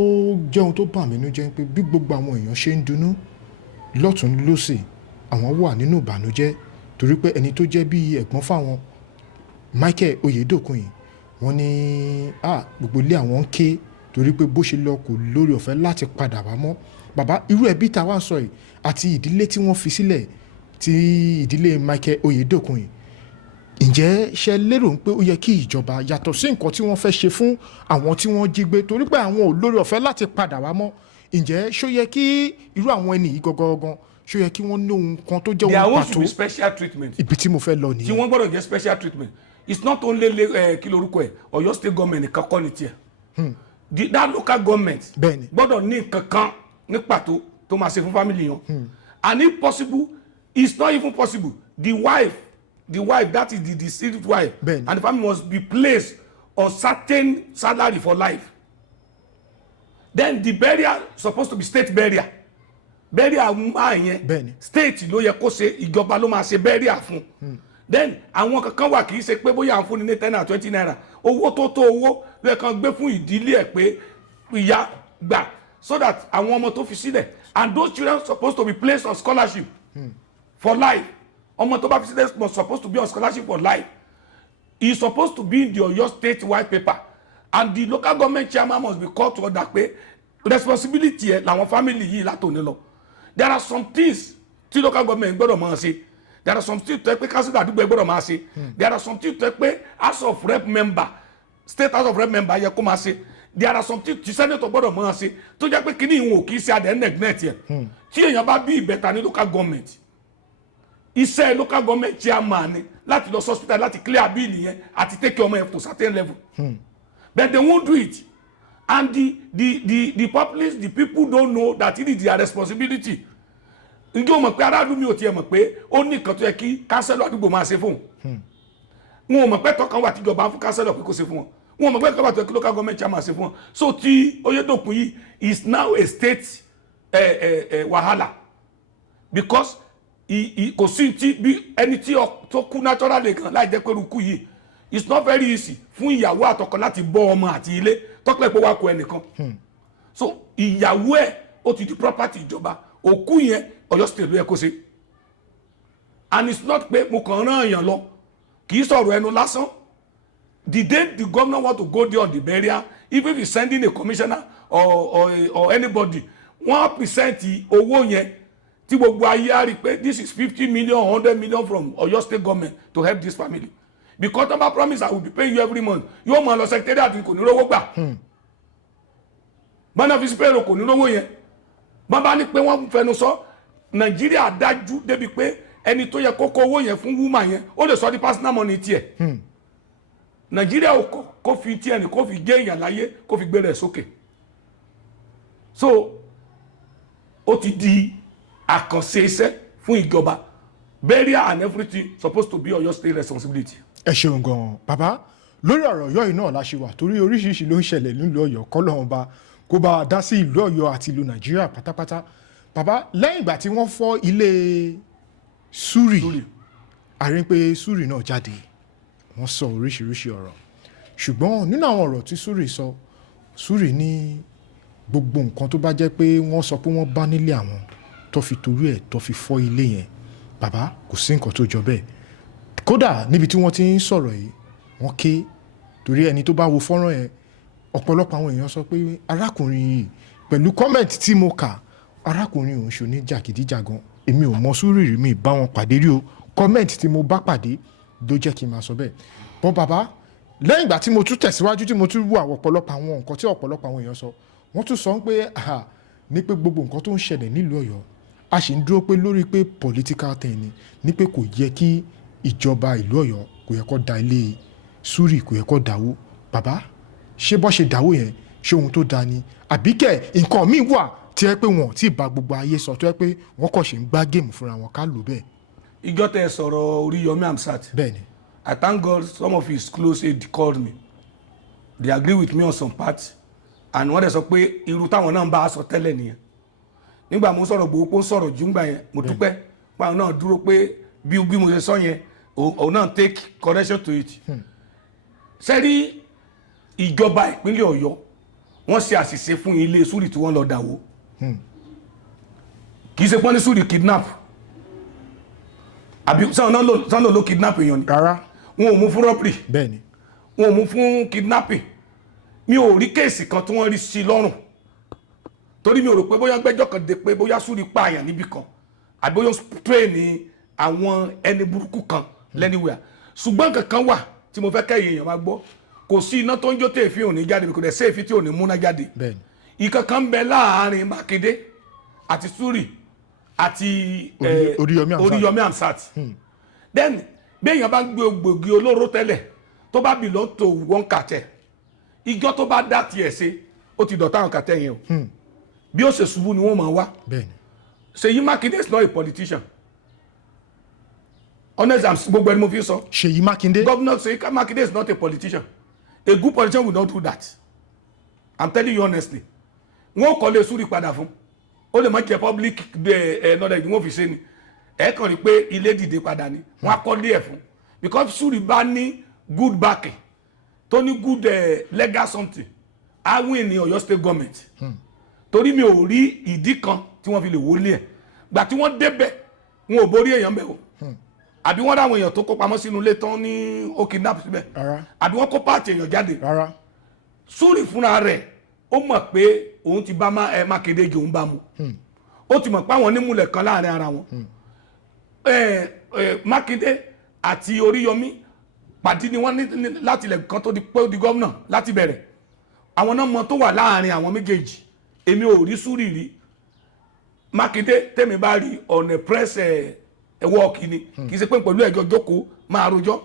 jẹ́ ohun tó bà mí nínú jẹ́ pé bí gbogbo àwọn èèyàn ṣe ń dunnú lọ́tún lósì, àwọn wà nínú ìbànújẹ́ torí pé ẹni tó jẹ́ bí ẹ̀gbọ́n fáwọn Michael Oyedokun yìí, wọ́n ní gbogbo ilé àwọn ń ké torí pé bó ṣe lọ kò lórí ọ̀fẹ́ láti padà wá mọ́. Bàbá, irú ẹbí tá wá ń sọ yìí àti ìdílé tí wọ́n fi sílẹ̀, ti ìdílé Michael Oyedokun yìí, ǹjẹ́ ṣe lérò pé ó yẹ kí ìjọba yàtọ̀ sí nǹkan tí wọ́n fẹ́ ṣe fún àwọn tí wọ́n jí gbé torí pé àwọn ò lórí ọ̀fẹ́ láti padà wá mọ́, ǹjẹ́ ṣó yẹ kí irú àwọn ẹni yìí gangan ṣó yẹ kí wọ́n ní ohun kan tó jẹ́ ohun pàtó? There has to be special treatment. Ibi tí mo fẹ́ lọ nìyẹn. Tí wọ́n gbọ́dọ̀ get special treatment. It's not only kí lorúkọ ẹ̀, Ọ̀yọ́ state government nìkan kọ́ ni tiẹ̀. That local government gbọ́dọ̀ ní nǹkan kan ní pàtó tó máa ṣe fún family yẹn. And if possible, it's not even possible, the wife, that is the deceased wife, and the family must be placed on certain salary for life. Then the burial supposed to be state burial. Burial yẹn state ló yẹ kó ṣe, ìjọba ló máa ṣe burial fún. Then àwọn kankan wà kì í ṣe pé bóyá à ń fún ní 10 naira 20 naira, owó tó owó ló yẹ kán gbé fún ìdílé ẹ̀ pé ìyá gbà, so that àwọn ọmọ tó fi sílẹ̀, and those children supposed to be placed on scholarship for life. Ọmọ tó bá fi sílẹ̀ was supposed to be on scholarship for life. He is supposed to be in the Oyo state white paper, and the local government chairman must be called to order pé responsibility ẹ̀ làwọn family yìí látòní lọ. There are some things tí local government gbọ́dọ̀ máa ṣe. There are some things tó yẹ pé council àdúgbò gbọ́dọ̀ máa ṣe. There are some things tó yẹ pé house of rep member, state house of rep member yẹ kó máa ṣe. There are some things tí senator gbọ́dọ̀ máa ṣe tó jẹ́ pé kíní ìwọ̀n kì í ṣe adẹ̀ neglect yẹn. Tí èèyàn bá bí ìbẹ̀ta ní local government, iṣẹ́ local government chairman ni láti lọ hospital láti clear bill yẹn àti take ọmọ yẹn to certain level. But they won't do it. And the populace, the people don't know that it is their responsibility. Ǹjẹ́ o mọ̀ pé aráàlú mi ò tiẹ̀ mọ̀ pé ó ní nǹkan tó yẹ kí kánsẹ́lọ̀ àdúgbò máa ṣe fún un. Wọn ò mọ̀ pé tọkàn wà tíjọba fún kánsẹ́lọ̀ pé kó ṣe fún wọn. Wọn ò mọ̀ pé tọkàn wà tó yẹ kí local government chairman ṣe fún wọn. So ti Oyedokun yìí is now a state wahala, because kò sí ti bí ẹni tí tó kú naturally kan láì jẹ́ pé irú kú yìí, it's not very easy fún ìyàwó àtọkọ láti bọ́ ọmọ àti ilé tọ́pẹ́ pé wàá kó ẹnìkan. So ìyàwó ẹ̀ ó ti di property ìjọba, òkú yẹn Ọ̀yọ́ state ló yẹ kó ṣe. And it's not pé mo kàn rán èèyàn lọ, kì í sọ̀rọ̀ ẹnu lásán. The day the governor want to go there on the burial, even if he's sending a commissioner or anybody, 1% owó yẹn tí gbogbo ayé á rí pé this is 50 million 100 million from Ọ̀yọ́ state government to help this family. Because number promise I will be paying you every month, yóò máa lọ secretariat kò ní rówó gbà. Bọ́nà fi sípèrò kò ní rówó yẹn. Bàbá ní pé wọ́n fẹnu sọ, Nàìjíríà dájú débi pé ẹni tó yẹ kó kó owó yẹn fún woman yẹn ó lè sọ di personal money tiẹ̀. Nàìjíríà ò kó fi tiẹ̀ ní kó fi gé èèyàn láyé kó fi gbé rẹ̀ sókè. So ó ti di àkànṣe iṣẹ́ fún ìjọba. Burial and everything supposed to be Ọ̀yọ́ state responsibility. Ẹ ṣeun gan-an bàbá, lórí ọ̀rọ̀ Ọ̀yọ́ yìí náà la ṣe wà torí oríṣiríṣi ló ń ṣẹlẹ̀ nílùú Ọ̀yọ́, kọ́lọ́run bá kó bá a dá sí ìlú Ọ̀yọ́ àti ìlú Nàìjíríà pátápátá. Bàbá, lẹ́yìn ìgbà tí wọ́n fọ́ ilé Súrì, a rí pé Súrì náà jáde, wọ́n sọ oríṣiríṣi ọ̀rọ̀, ṣùgbọ́n nínú àwọn ọ̀rọ̀ tí Súrì sọ, Súrì ní gbogbo nǹkan tó bá jẹ́ pé wọ́n sọ pé wọ́n bá nílé àwọn tó fi torí ẹ̀ tó fi fọ́ ilé yẹn, bàbá kò sí nǹkan tó jọ bẹ́ẹ̀. Kódà níbi tí wọ́n ti ń sọ̀rọ̀ yìí, wọ́n ké torí ẹni tó bá wo fọ́nrán yẹn, ọ̀pọ̀lọpọ̀ àwọn èèyàn sọ pé arákùnrin yìí pẹ̀lú kọ́mẹ̀ntì tí mo kà, arákùnrin òun ṣò ní jàgídíjàgan, èmi ò mọ Súrì rí, mi bá wọn pàdé rí o, kọ́mẹ̀ntì tí mo bá pàdé ló jẹ́ kí n máa sọ bẹ́ẹ̀. Bọ́ bàbá, lẹ́yìn ìgbà tí mo tún tẹ̀síwájú tí mo tún wú àwọn ọ̀pọ̀lọpọ̀ àwọn nǹkan tí ọ̀pọ̀lọpọ̀ àwọn èèyàn sọ, wọ́n tún sọ pé ní pé gbogbo nǹkan tó ń ṣẹlẹ̀ nílùú Ọ̀yọ́ a sì ń dúró pé lórí pé political thing ni ní pé kò yẹ kí ìjọba ìlú Ọ̀yọ́ kò yẹ kó da ilé Súrì kò yẹ kó dáwó. Bàbá ṣé bọ́ ṣe dáwó yẹn ṣé ohun tó da ni àbí kẹ̀ nǹkan míì wà tí ẹ pé wọn ti bá gbogbo ayé sọ tó yẹ pé wọ́n kàn ṣe ń gbá géèmù fúnra wọn ká lò bẹ́ẹ̀. ìjọ tẹ sọ̀rọ̀ Oríyọmí Hamzat. Bẹ́ẹ̀ni. I thank God some of his close aide called me. They agree with me on some parts. And wọ́n dẹ̀ sọ pé irú táwọn náà ń bá a sọ tẹ́lẹ̀ nìyẹn. Nígbà mo sọ̀rọ̀ gbogbo pé ó sọ̀rọ̀ jùngbà yẹn mo dúpẹ́ pàwọn náà dúró pé bí mo ṣe sọ yẹn òun náà take correction to it. Sẹ́rí ìjọba ìpínlẹ̀ Ọ̀yọ́ wọ́n ṣe àṣìṣe fún ilé Súrì tí wọ́n lọ dàwó. Kì í ṣe pọ́n ní Súrì kidnap àbí sọ́nà ló kidnap èèyàn ni. Rárá. Wọn ò mú fún robbery. Bẹ́ẹ̀ni. Wọn ò mú fún kidnapping. Mi ò rí kéèsì kan tí wọ́n rí sí lọ́rùn torí mi ò rò pé bóyá gbẹ́jọ́ kan dé pé bóyá Súrì pààyàn níbì kan àbí bóyá train àwọn ẹni burúkú kan lẹ́niwẹ̀ẹ́ ṣùgbọ́n kankan wà tí mo fẹ́ kẹ́yìn èèyàn máa gbọ́ kò sí iná tó ń jó tèéfín ò ní jáde kò dẹ̀ séèfín tí ò ní múná jáde. Ìkankan ń bẹ láàárín Makinde àti Súrì àti Oríyọmí Hamzat. Then béèyàn bá ń gbé gbòógì olóró tẹ́lẹ̀ tó bá belong to one cartel ìjọ tó bá dá tiẹ̀ ṣe ó ti dọ̀tá àwọn cartel yẹn o bí ó ṣe ṣubú ni wọ́n máa wá. Seyi Makinde is not a politician. Honest gbogbo ẹni mo fi sọ. Seyi Makinde. Governor Seyi Makinde is not a politician. A good politician will not do that. I'm telling you honestly. Wọ́n kọ́ lé Súrì padà fún. Ó lè má jẹ́ public nọ́dà ìdí wọ́n fi ṣe ni. Ẹ kàn rí pé ilé dìde padà ni. Wọ́n á kọ́ lé ẹ̀ fún. Because Súrì bá ní good backing tó ní good legal something á win ní Ọ̀yọ́ state government. Torí mi ò rí ìdí kan tí wọ́n fi lè wọlé ẹ̀. Gbà tí wọ́n débẹ̀ wọn ò borí èèyàn bẹ̀ o. Àbí wọ́n dáwọn èèyàn tó kó pamọ́ sínú ilé tán ní ó kidnap síbẹ̀. Àbí wọ́n kó páàtì èèyàn jáde. Súrì fúnra rẹ̀ ó mọ̀ pé òun ti bá Makinde jẹ òun bá mu. Ó ti mọ̀ pé àwọn onímùlẹ̀ kan láàrin ara wọn. Makinde àti Oríyọmí pàdé ni wọ́n ní láti ilẹ̀ kan tó di pé ó di gómìnà láti bẹ̀rẹ̀. Àwọn náà mọ tó wà láàrin àwọn méjèèjì. Èmi ò rí Súrì rí. Makinde tèmi bá rí ọ̀nà press work ni kì í ṣe pé pẹ̀lú ẹjọ́ jókòó máa rojọ́.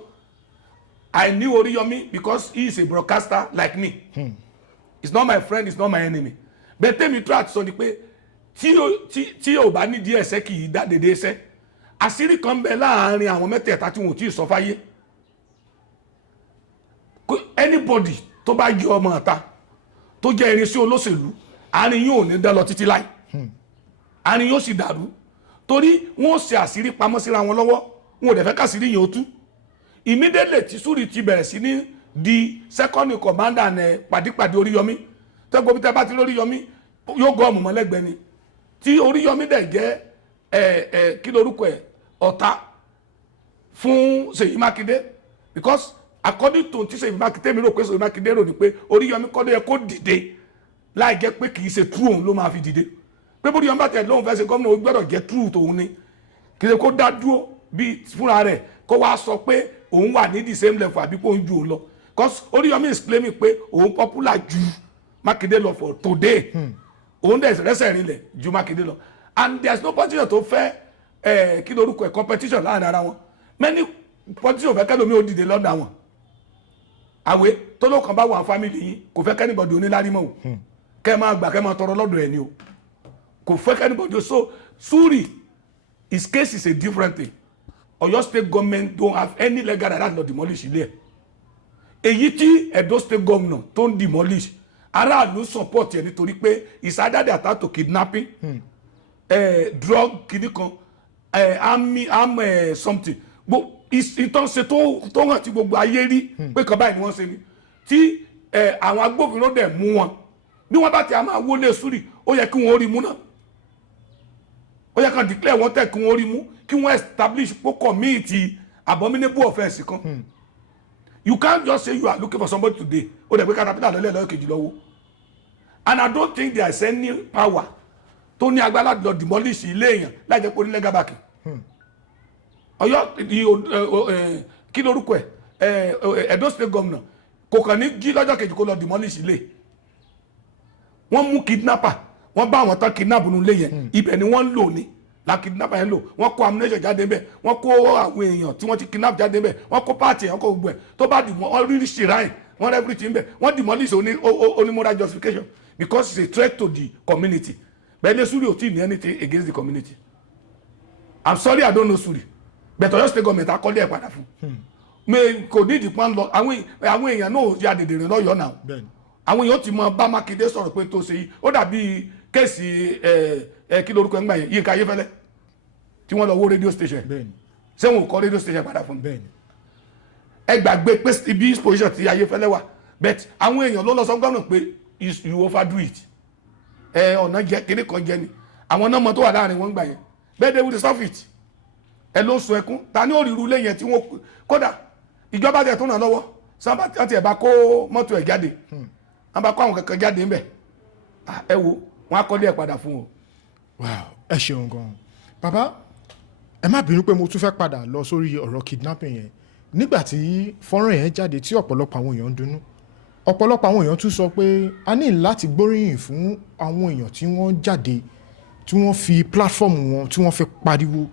I knew Oríyọmí because he is a broadcaster like me. He's not my friend, he's not my enemy. But tèmi tó àti sọ ni pé tí ò bá nídìí ẹ̀ṣẹ̀ kì í dá dédé ẹ̀ṣẹ̀. Àṣírí kan bẹ láàrin àwọn mẹ́tẹ̀ẹ̀ta tí wọn ò tí ì sọ fáyé. Anybody tó bá jẹ́ ọmọ ọ̀tá tó jẹ́ irinṣẹ́ olóṣèlú àárín yóò ní dá lọ títí láì. Àárín yóò sì dàrú torí wọ́n ṣe àṣírí pamọ́ síra wọn lọ́wọ́ wọn ò dẹ̀ fẹ́ kàṣírí yẹn ó tú. Immediately tí Súrì ti bẹ̀rẹ̀ sí ní di second in command and pàdípàdé Oríyọmí tẹ́gbọ́n bí tẹ́ bá ti lóríyọmí yóò gọ́ ọmọ mọ́lẹ́gbẹ́ ni tí Oríyọmí dẹ̀ jẹ́ kí lorúkọ ẹ̀ ọ̀tá fún Seyi Makinde because according to ti Seyi Makinde mi rò pé Seyi Makinde rò ní pé Oríyọmí kọ́ ló yẹ kó dìde láì jẹ́ pé kì í ṣe true òun ló máa fi dìde pé Oríyọmí bá tẹ̀ lóun fẹ́ ṣe gómìnà ó gbọ́dọ̀ jẹ́ true tòun ni kì í ṣe kó dá dúró bí fúnra rẹ̀ kó wá sọ pé òun wà ní the same level àbí pé òun ju òun lọ because Oríyọmí is claiming pé òun popular ju Makinde lọ for today òun dẹ̀ rẹ́sẹ̀ rinlẹ̀ ju Makinde lọ and there is no politician tó fẹ́ kí lorúkọ ẹ̀ competition láàrin ara wọn many politician fẹ́ kẹ́lómi ó dìde lọ́dọ̀ àwọn àwẹ̀ tó ló kàn bá wà family yín kò fẹ́ kẹ́nìbọ̀dì onílárí mọ́ o kẹ́ máa gbà kẹ́ máa tọrọ lọ́dọ̀ ẹ̀ ni o kò fẹ́ kẹ́nìbọ̀dì so Súrì his case is a different thing Ọ̀yọ́ state government don't have any legal right to demolish ilé ẹ̀ èyí tí Edo state governor tó ń demolish aráàlú support ẹ̀ nítorí pé is either they attack to kidnapping drug kìíní kan arm something ìtàn ṣe tó hàn tí gbogbo ayé rí pé kan báyìí ni wọ́n ṣe ni tí àwọn agbófinró dẹ̀ mú wọn bí wọ́n bá ti máa wọlé Súrì ó yẹ kí wọ́n rí mú náà ó yẹ kàn declare wọ́n tẹ̀ kí wọ́n rí mú kí wọ́n establish pé commit abominable offence kan you can't just say you are looking for somebody today ó dẹ̀ pé caterpillar lọ́lẹ̀ lọ́ọ́ kejì lọ́wọ́ and I don't think there is any power tó ní agbára lọ demolish ilé èèyàn láì jẹ́ pé ó ní legal backing Ọ̀yọ́ kí lórúkọ ẹ̀ Edo state governor kò kàn ní jí lọ́jọ́ kejì kó lọ demolish ilé wọ́n mú kidnapper wọ́n bá àwọn tán kidnap nínú ilé yẹn ibẹ̀ ni wọ́n ń lò ní la kidnapper yẹn lò wọ́n kó ammunition jáde ńbẹ̀ wọ́n kó àwọn èèyàn tí wọ́n ti kidnap jáde ńbẹ̀ wọ́n kó party wọ́n kó gbogbo ẹ̀ tó bá dì wọ́n rí shrine wọ́n everything ńbẹ̀ wọ́n demolish only moral justification because it's a threat to the community bẹ́ẹ̀ ni Suri ò tí ní anything against the community I'm sorry I don't know Suri but Ọ̀yọ́ state government akọ́lé ẹ̀ padà fún mi kò ní ìdìpọ́n lọ àwọn èèyàn náà ya dèdè rìn lọ́yọ̀ọ́ náà àwọn èèyàn ti mọ bá Makinde sọ̀rọ̀ pé tó ṣe yìí ó dàbí kéèsì kí lorúkọ ẹgbẹ́ yẹn Yínká Ayéfẹ́lẹ́ tí wọ́n lọ wó radio station ṣé wọn ò kọ́ radio station padà fún mi ẹ gbàgbé pé ibi position ti Ayéfẹ́lẹ́ wà but àwọn èèyàn ló lọ sọ gómìnà pé you overdo it ọ̀nà jẹ kíní kan jẹ ni àwọn nọ́mọ tó wà láàrin wọn gbà yẹn bẹ́ẹ̀ they will solve it ẹ ló ń sun ẹkún ta ni ó rí irú ilé yẹn tí wọ́n kódà ìjọba tẹ̀ tó ràn lọ́wọ́ sábà tí ẹ bá kó mọ́tò ẹ̀ jáde wọ́n bá kó àwọn kankan jáde ńbẹ̀ ẹ wo wọ́n á kọ́lé ẹ̀ padà fún o. ẹ ṣeun gan-an bàbá ẹ má bínú pé mo tún fẹ́ padà lọ sórí ọ̀rọ̀ kidnapping yẹn nígbà tí fọ́nrán yẹn jáde tí ọ̀pọ̀lọpọ̀ àwọn èèyàn ń dunnú ọ̀pọ̀lọpọ̀ àwọn èèyàn tún sọ pé a ní láti gbóríyìn fún àwọn èèyàn tí wọ́n jáde tí wọ́n fi platform wọn tí wọ́n fi pariwo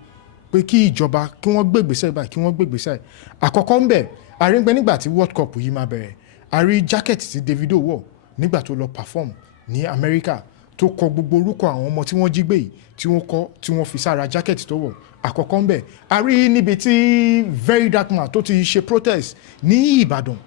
pé kí ìjọba kí wọ́n gbégbèsè báyìí kí wọ́n gbégbèsè àkọ́kọ́ ń bẹ̀ àrígbẹ́ nígbà tí World Cup yìí máa bẹ̀rẹ̀ àrí jákẹ́ẹ̀tì tí Davido wọ̀ nígbà tó lọ perform ní Amẹ́ríkà tó kọ gbogbo orúkọ àwọn ọmọ tí wọ́n jí gbé yìí tí wọ́n kọ tí wọ́n fi sára jákẹ́ẹ̀tì tó wọ̀ àkọ́kọ́ ń bẹ̀ àrí níbi tí Very Dark Man tó ti ṣe protest ní Ìbàdàn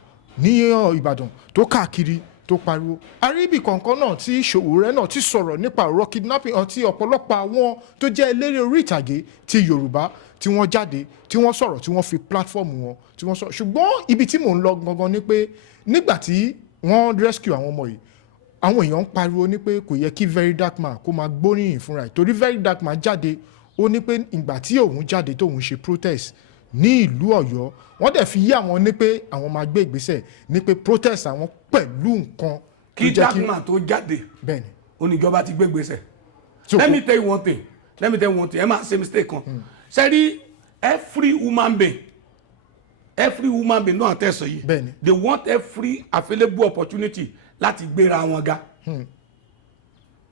tó káàkiri tó pariwo àríbì kọ̀ọ̀kan náà tí Sowore náà ti sọ̀rọ̀ nípa ọ̀rọ̀ kidnapping àti ọ̀pọ̀lọpọ̀ àwọn tó jẹ́ eléré orí ìtàgé ti Yorùbá tí wọ́n jáde tí wọ́n sọ̀rọ̀ tí wọ́n fi platform wọn tí wọ́n sọ̀rọ̀ ṣùgbọ́n ibi tí mò ń lọ gangan ni pé nígbà tí wọ́n rescue àwọn ọmọ yìí àwọn èèyàn ń pariwo ní pé kò yẹ kí Very Dark Man kó máa gbóríyìn fúnra ẹ̀ torí Very Dark Man jáde ó ní pé ìgbà tí òun jáde tóun ṣe protest ní ìlú Ọ̀yọ́ wọ́n dẹ̀ fi yí àwọn ní pé àwọn máa gbé ìgbésẹ̀ ní pé protest àwọn pẹ̀lú nǹkan kí Dark Man tó jáde bẹ́ẹ̀ni oníjọba ti gbé ìgbésẹ̀ let me tell you one thing ẹ máa ṣe mistake kan sẹ́rí every woman being náà tẹ̀sán yìí they want every available opportunity láti gbéra wọn ga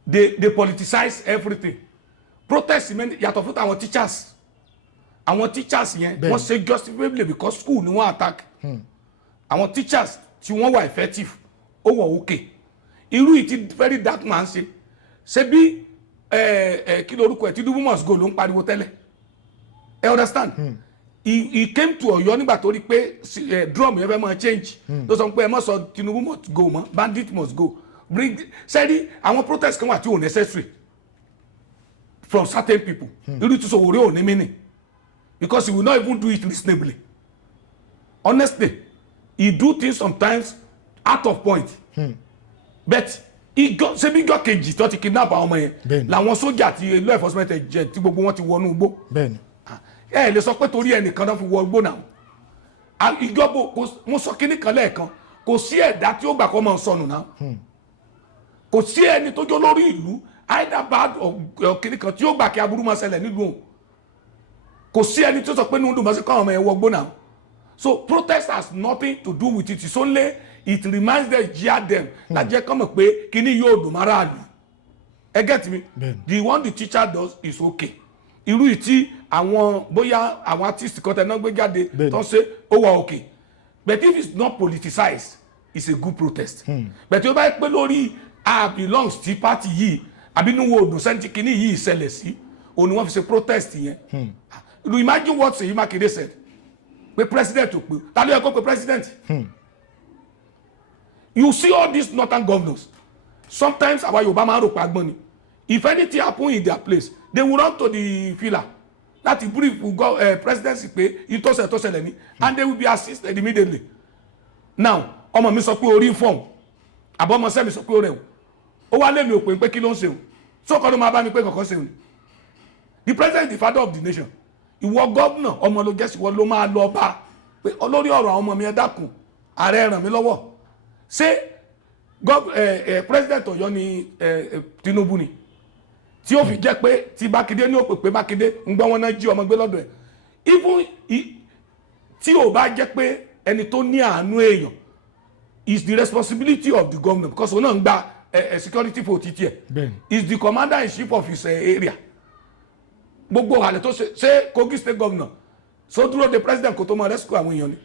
they politicize everything protest yàtọ̀ fún àwọn teachers yẹn wọ́n ṣe justifiably because school ni wọ́n attack àwọn teachers tí wọ́n wà effective ó wọ̀ okay irú yìí tí Very Dark Man ṣe bí kí lorúkọ ẹ̀ Tinubu must go ló ń pariwo tẹ́lẹ̀ ẹ understand he came to Ọ̀yọ́ nígbà tó rí pé drum yẹn fẹ́ máa change ló sọ pé ẹ má sọ Tinubu must go mọ́ bandit must go bring sẹ́rí àwọn protest kan wà tí ò necessary from certain people irú tí Sowore ò ní meaning because he will not even do it reasonably honestly he do things sometimes out of point but ṣebí ìjọ kejì tó ti kidnap àwọn ọmọ yẹn làwọn sójà àti law enforcement agent tí gbogbo wọn ti wọnú igbó ẹ lè sọ pé torí ẹnìkan náà fi wọ igbó náà ìjọba mo sọ kíní kan lẹ́ẹ̀kan kò sí ẹ̀dá tí ó gbà kọ́ máa sọnù náà kò sí ẹni tó jó lórí ìlú either bad or kíní kan tí ó gbà kí aburú máa ṣẹlẹ̀ nílùú òun kò sí ẹni tó sọ pé ní ọdún máa ṣe kọ́ àwọn ọmọ yẹn wọ igbó náà so protest has nothing to do with it it's only it reminds them jeer them láti jẹ́ kọ́ mọ̀ pé kíní yóò dùn mára lù ẹ get me the one the teacher does is okay irú ìtí àwọn bóyá àwọn artist kan tẹ̀ náà gbé jáde tó ń ṣe ó wà okay but if it's not politicized it's a good protest but tí ó bá yẹ pé lórí belongs ti party yìí àbí níwò òdùn sẹ́ńtì kìíní yìí ṣẹlẹ̀ sí òun ni wọ́n fi ṣe protest yẹn you imagine what Seyi Makinde said pé president ò pé ta ló yẹ kó pé president you see all these northern governors sometimes àwa Yorùbá máa ń rò pé agbọ́n ni if anything happen in their place they will run to the fila láti brief presidency pé ìtọ́sẹ̀ tó ṣẹlẹ̀ ní and they will be assisted immediately now ọmọ mi sọ pé orí ń fọ̀hún àbọ̀mọṣẹ́ mi sọ pé ó rẹ̀ ó wá lé mi ò pé kí ló ń ṣe o sọ́kọ́ ló máa bá mi pé kankan ṣe o the president is the father of the nation ìwọ gọ́vnà ọmọ ló jẹ́ síwọ́ ló máa lọ bá pé olórí ọ̀rọ̀ àwọn ọmọ mi ẹ dákun ààrẹ ràn mí lọ́wọ́ ṣé president Ọ̀yọ́ ni Tinubu ni tí ó fi jẹ́ pé tí Makinde ní òpè pé Makinde ń gbọ́ wọn náà jí ọmọ gbé lọ́dọ̀ ẹ̀ even tí ò bá jẹ́ pé ẹni tó ní àánú èèyàn is the responsibility of the government because òun náà ń gba security for titi ẹ̀ is the commander in chief of his area gbogbo àlẹ́ tó ṣe Kogi state governor so dúró de president kò tó mọ rescue àwọn èèyàn ni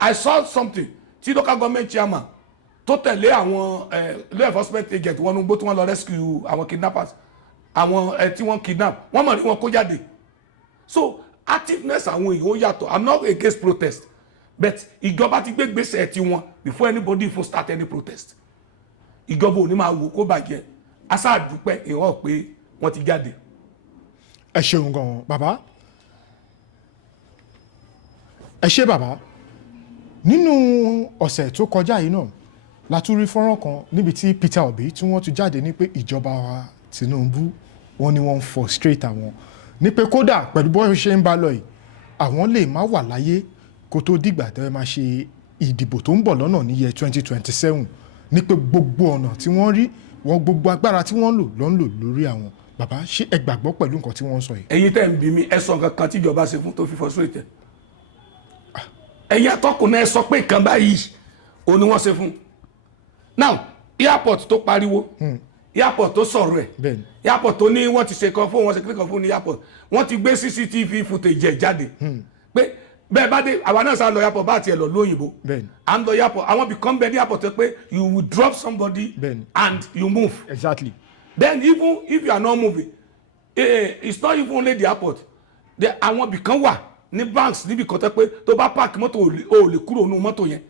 I saw something tí local government chairman tó tẹ̀lé àwọn law enforcement agent wọn ní gbó tí wọ́n lọ rescue àwọn kidnappers àwọn tí wọ́n kidnap wọ́n mọ̀ ní wọn kó jáde so activeness àwọn èèyàn ó yàtọ̀ I'm not against protest but ìjọba ti gbé gbèsè ti wọn before anybody even start any protest ìjọba ò ní máa wò kó bàjẹ́ aṣáàdúpẹ́ ìwọ́n pé wọ́n ti jáde. ẹ ṣeun gan bàbá ẹ ṣe bàbá nínú ọ̀sẹ̀ tó kọjá yìí náà la tún rí fọ́nrán kan níbi tí Peter Obi tí wọ́n tún jáde ní pé ìjọba wa Tinubu wọ́n ní wọ́n ń frustrate àwọn ní pé kódà pẹ̀lú bó ṣe ń bá lọ yìí àwọn lè má wà láyé kó tó dìgbà tẹ́ máa ṣe ìdìbò tó ń bọ̀ lọ́nà ní year 2027 ní pé gbogbo ọ̀nà tí wọ́n rí wọ́n gbogbo agbára tí wọ́n lò ń lò lórí àwọn bàbá ṣé ẹ gbàgbọ́ pẹ̀lú nǹkan tí wọ́n ń sọ yìí. ẹ̀yin tẹ́ ń bí mi ẹ sọ nǹkan kan tíjọba ṣe fún tó fi frustrate ẹ̀yin atọ́kùnrin ẹ sọ pé nǹkan báyìí ò ní wọ́n ṣe fún now airport tó pariwo airport tó sọ̀rọ̀ ẹ̀ airport tó ní wọ́n ti ṣe kan fún wọn ṣe kílẹ̀ kan fún ní airport wọ́n ti gbé CCTV footage ẹ̀ jáde pé bẹ́ẹ̀ bá dé àwa náà sá lọ airport bá tiẹ̀ lọ lóyìnbó à ń lọ airport àwọn become bẹ́ẹ̀ ní airport pé you will drop somebody and you move. Exactly. Then even if you are not moving it's not even only the airport àwọn bìkan wà ní banks níbi kan tẹ́ pé tó bá park mọ́tò ò lè kúrò nínú mọ́tò yẹn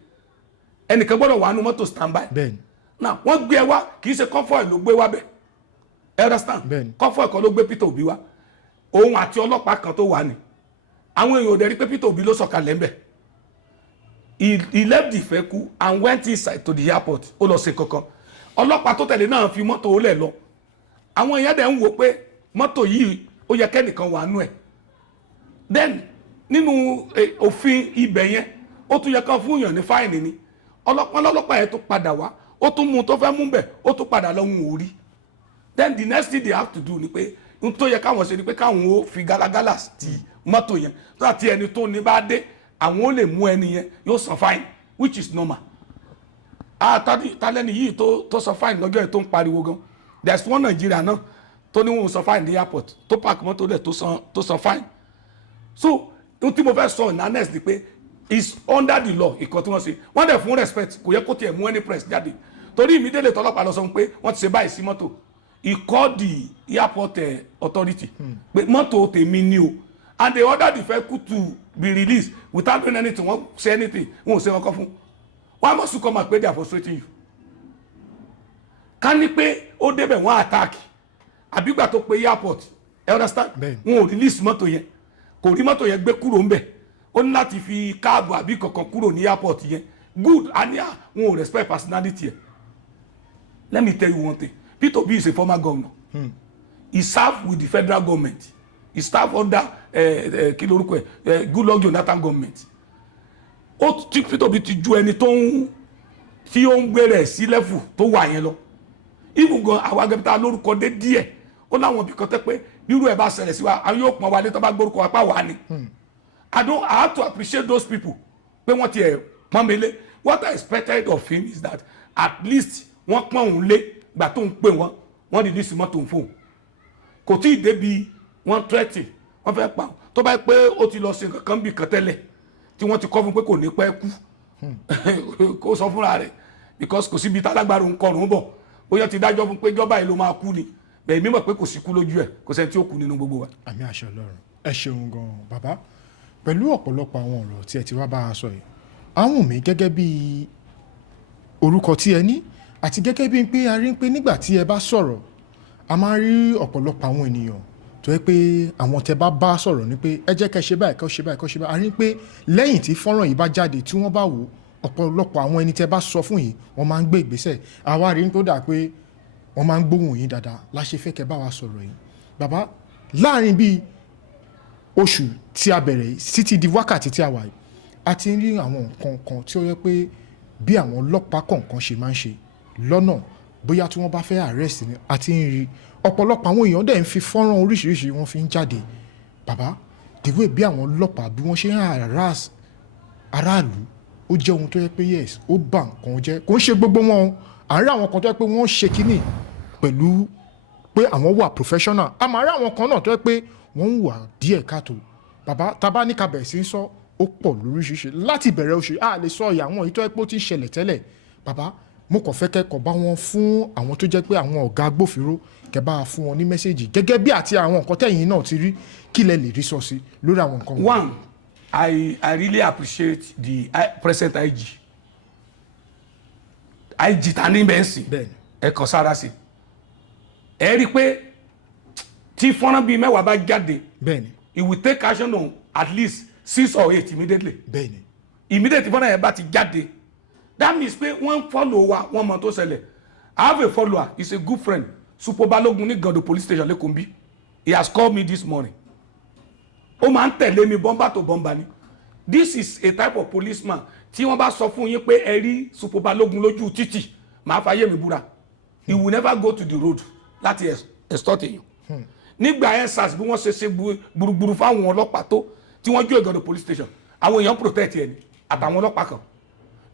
ẹnìkan gbọ́dọ̀ wà nínú mọ́tò standby. Now wọ́n gbé ẹ wá kì í ṣe convoy ló gbé wá bẹ́ẹ̀ ẹ understand convoy kan ló gbé Peter Obi wá òun àti ọlọ́pàá kan tó wà ní àwọn èèyàn ò dẹ̀ rí pé Peter Obi ló sọ̀kalẹ̀ ńbẹ̀ he left the vehicle and went inside to the airport ó lọ ṣe kankan ọlọ́pàá tó tẹ̀lé náà fi mọ́tò ó lẹ̀ lọ àwọn èèyàn dẹ̀ ń wò pé mọ́tò yìí ó yẹ kẹ́nìkan wà nú ẹ̀ then nínú òfin ibẹ̀ yẹn ó tún yẹ kán fún èèyàn ní fáìnì ni ọlọ́pàá yẹn tó padà wá ó tún mú tó fẹ́ mú bẹ̀ ó tún padà lọ ń orí then the next thing they have to do ni pé n tó yẹ káwọn ṣe ni pé káwọn ó fi galagala ti mọ́tò yẹn tó àti ẹni tó ní bá dé àwọn ó lè mú ẹni yẹn yóò san fine which is normal talẹ́ni yìí tó san fine lọ́jọ́ yẹn tó ń pariwo gan there is one Nigeria náà tó ní wọn san fine ní airport tó park mọ́tò lẹ̀ tó san fine so n tí mo fẹ́ sọ in honest ni pé is under the law ìkan tí wọ́n ṣe wọ́n dẹ̀ fún respect kò yẹ kó tiẹ̀ mú any press jáde torí immediately tọ́lọ́pàá lọ sọ pé wọ́n ti ṣe báyìí sí mọ́tò he called the airport authority pé mọ́tò tèmi ni o and they ordered the vehicle to be released without doing anything wọ́n say anything wọ́n ò ṣe wọn kọ́ fún wọ́n must come and pay they are frustrating you ká ní pé ó débẹ̀ wọ́n attack àbígbà tó pé airport ẹ understand wọn ò release mọ́tò yẹn kò rí mọ́tò yẹn gbé kúrò ńbẹ̀ ó ní láti fi káàbù àbí kankan kúrò ní airport yẹn good ania wọn ò respect personality ẹ let me tell you one thing Peter Obi is a former governor he served with the federal government he served under kí lorúkọ ẹ Goodluck Jonathan government ó ti Peter Obi ti ju ẹni tí ó ń gbé rẹ̀ sí level tó wà yẹn lọ even gan àwọn agbẹ́bíta lórúkọ dé díẹ̀ ó láwọn ibì kan tẹ́ pé bírú ẹ̀ bá ṣẹlẹ̀ sí wa àwọn yóò pọn wálé tó bá gbórúkọ wa pa wà ní. I have to appreciate those people pé wọ́n ti ẹ̀ pọ́n mi lé what I expected of him is that at least wọ́n pọ́n òun lé gbà tó ń pè wọ́n release mọ́tò òun fóun kò tí ì débi wọ́n threaten wọ́n fẹ́ pa tó bá pé ó ti lọ ṣe nǹkan bí kan tẹ́lẹ̀ tí wọ́n ti kọ́ fún pé kò ní pẹ́ kú kó sọ fúnra rẹ̀ because kò síbi tálágbára òun kọrùn bọ̀ bóyá ti dájọ́ fún pé ìjọba yìí ló máa kú ni bẹ́ẹ̀ mímọ̀ pé kò sí kú lójú ẹ̀ kò sẹ́ni tí ó kú nínú gbogbo wa. àmì àṣẹ Ọlọ́run ẹ ṣeun gan bàbá pẹ̀lú ọ̀pọ̀lọpọ̀ àwọn ọ̀rọ̀ tí ẹ ti wá bá a sọ yìí àwọn mi gẹ́gẹ́ bí orúkọ tí ẹ ní àti gẹ́gẹ́ bí pé a rí pé nígbà tí ẹ bá sọ̀rọ̀ a máa rí ọ̀pọ̀lọpọ̀ àwọn ènìyàn tó yẹ pé àwọn tẹ bá sọ̀rọ̀ ni pé ẹ jẹ́ kẹ́ ṣe báyìí kẹ́ ṣe báyìí kẹ́ ṣe báyìí a rí pé lẹ́yìn tí fọ́nrán yìí bá jáde tí wọ́n bá wò ọ̀pọ̀lọpọ̀ àwọn ẹni tẹ bá sọ fún yìí wọ́n máa ń gbé ìgbésẹ̀ àwa rí tó dà pé wọ́n máa ń gbóhùn yín dáadáa láṣẹ fẹ́ kẹ́ bá wa sọ̀rọ̀ yìí bàbá láàrin bíi oṣù tí a bẹ̀rẹ̀ títí di wákàtí tí a wà yìí a ti ń rí àwọn nǹkan kan tí ó yẹ pé bí àwọn ọlọ́pàá kọ̀ọ̀kan ṣe máa ń ṣe lọ́nà bóyá tí wọ́n bá fẹ́ arrest ni a ti ń rí ọ̀pọ̀lọpọ̀ àwọn èèyàn dẹ̀ ń fi fọ́nrán oríṣiríṣi wọ́n fi ń jáde bàbá dìwé bí àwọn ọlọ́pàá bí wọ́n ṣe ń harass aráàlú ó jẹ́ ohun tó yẹ pé yes ó bà nǹkan jẹ́ kò ń ṣe gbogbo wọn o à ń rí àwọn kan tó yẹ pé wọ́n ṣe kínní pẹ̀lú pé àwọn wà professional a máa rí àwọn kan náà tó yẹ pé wọ́n ń wà díẹ̀ káàtó bàbá tá bá ní ká bẹ̀rẹ̀ sí ń sọ ó pọ̀ lóríṣiríṣi láti bẹ̀rẹ̀ oṣù a lè sọ ìyá àwọn èyí tó yẹ pé ó ti ń ṣẹlẹ̀ tẹ́lẹ̀ bàbá mo kàn fẹ́ kẹ́kọ̀ọ́ bá wọn fún àwọn tó jẹ́ pé àwọn ọ̀gá agbófinró kẹ́ bá fún wọn ní mẹ́sẹ̀gì gẹ́gẹ́ bí àti àwọn nǹkan tẹ̀yìn náà ti rí kí lẹ lè rí sọ sí lórí àwọn nǹkan wọn. One, I really appreciate the present IG tani bẹ́ẹ̀nsì ẹ kàn sára sí ẹ rí i pé tí fọ́nrán bíi mẹ́wàá bá jáde it will take action on at least 6 or 8 immediately. Immediately fọ́nrán yẹn bá ti jáde that means pé wọ́n follow wa wọ́n mọ̀ tó ṣẹlẹ̀ I have a follower he's a good friend Super Balogun ní Gando police station lẹ́kọ̀ọ́ bí he has called me this morning ó máa ń tẹ̀lé mi bọ́mbà tó bọ́mbà ni this is a type of policeman tí wọ́n bá sọ fún yín pé ẹ rí Super Balogun lójú títì máa fàyè mi búra he will never go to the road láti extort èèyàn nígbà yẹn sars bí wọ́n ṣe gburugburu fáwọn ọlọ́pàá tó tí wọ́n jó Gando police station àwọn èèyàn protect ẹni àtàwọn ọlọ́pàá kan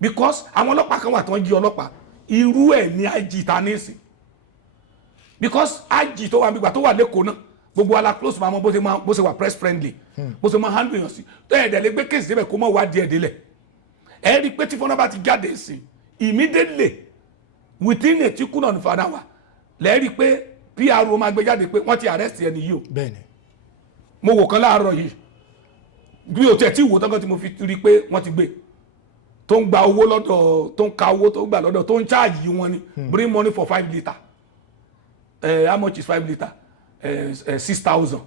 because àwọn ọlọ́pàá kan wà tí wọ́n jí ọlọ́pàá irú ẹ̀ ní IG ta ní ìsìn because IG tó wà nígbà tó wà lẹ́kọ̀ọ́ náà gbogbo ala close ma mọ bó ṣe wà press friendly bó ṣe máa handle èèyàn sí tó ẹ̀dẹ̀ lè gbé kéèsì débẹ̀ kó mọ̀ wá díẹ̀ délẹ̀ ẹ̀ rí i pé tí fọ́nà bá ti jáde sí immediately within a tickle on the hour lẹ́ẹ̀ rí i pé PRO máa gbé jáde pé wọ́n ti arrest ẹni yìí o mo wò kan láàárọ̀ yìí bí o tẹ̀ tí wò tán kan tí mo fi rí i pé wọ́n ti gbé tó ń gba owó lọ́dọ̀ tó ń ka owó tó gbà lọ́dọ̀ tó ń charge wọn ni bring money for 5 litre how much is 5 litre 6,000